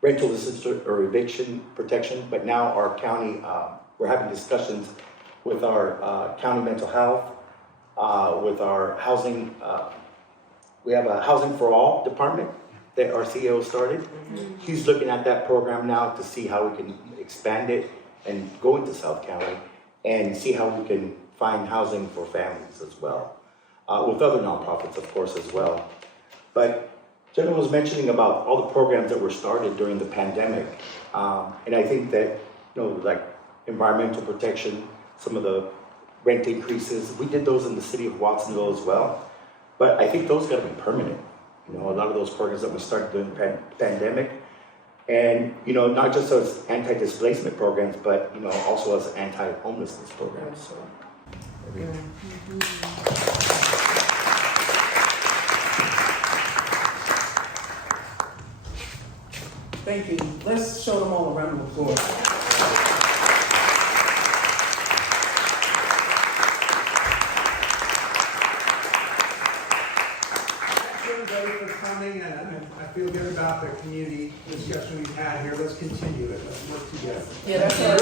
rental assistance or eviction protection, but now our county, we're having discussions with our county mental health, with our housing. We have a Housing for All department that our CEO started. He's looking at that program now to see how we can expand it and go into South County and see how we can find housing for families as well, with other nonprofits, of course, as well. But General was mentioning about all the programs that were started during the pandemic, and I think that, you know, like environmental protection, some of the rent increases, we did those in the city of Watsonville as well. But I think those got to be permanent. You know, a lot of those programs that we started during the pandemic, and you know, not just as anti-displacement programs, but you know, also as anti-homelessness programs. So, Thank you. Let's show them all a round of applause. And I feel good about the community discussion we've had here. Let's continue it. Let's work together. Yeah, that's right.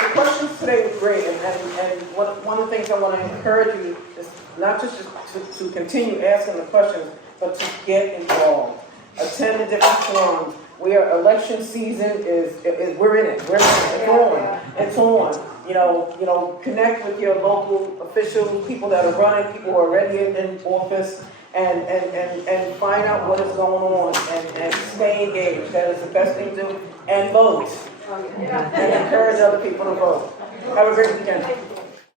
The questions today were great, and one of the things I want to encourage you is not just to continue asking the questions, but to get involved. Attend the different forums, election season is we're in it, it's on. You know, connect with your local officials, people that are running, people who are already in office, and find out what is going on and stay engaged. That is the best thing to do. And vote. And encourage other people to vote. Have a great weekend.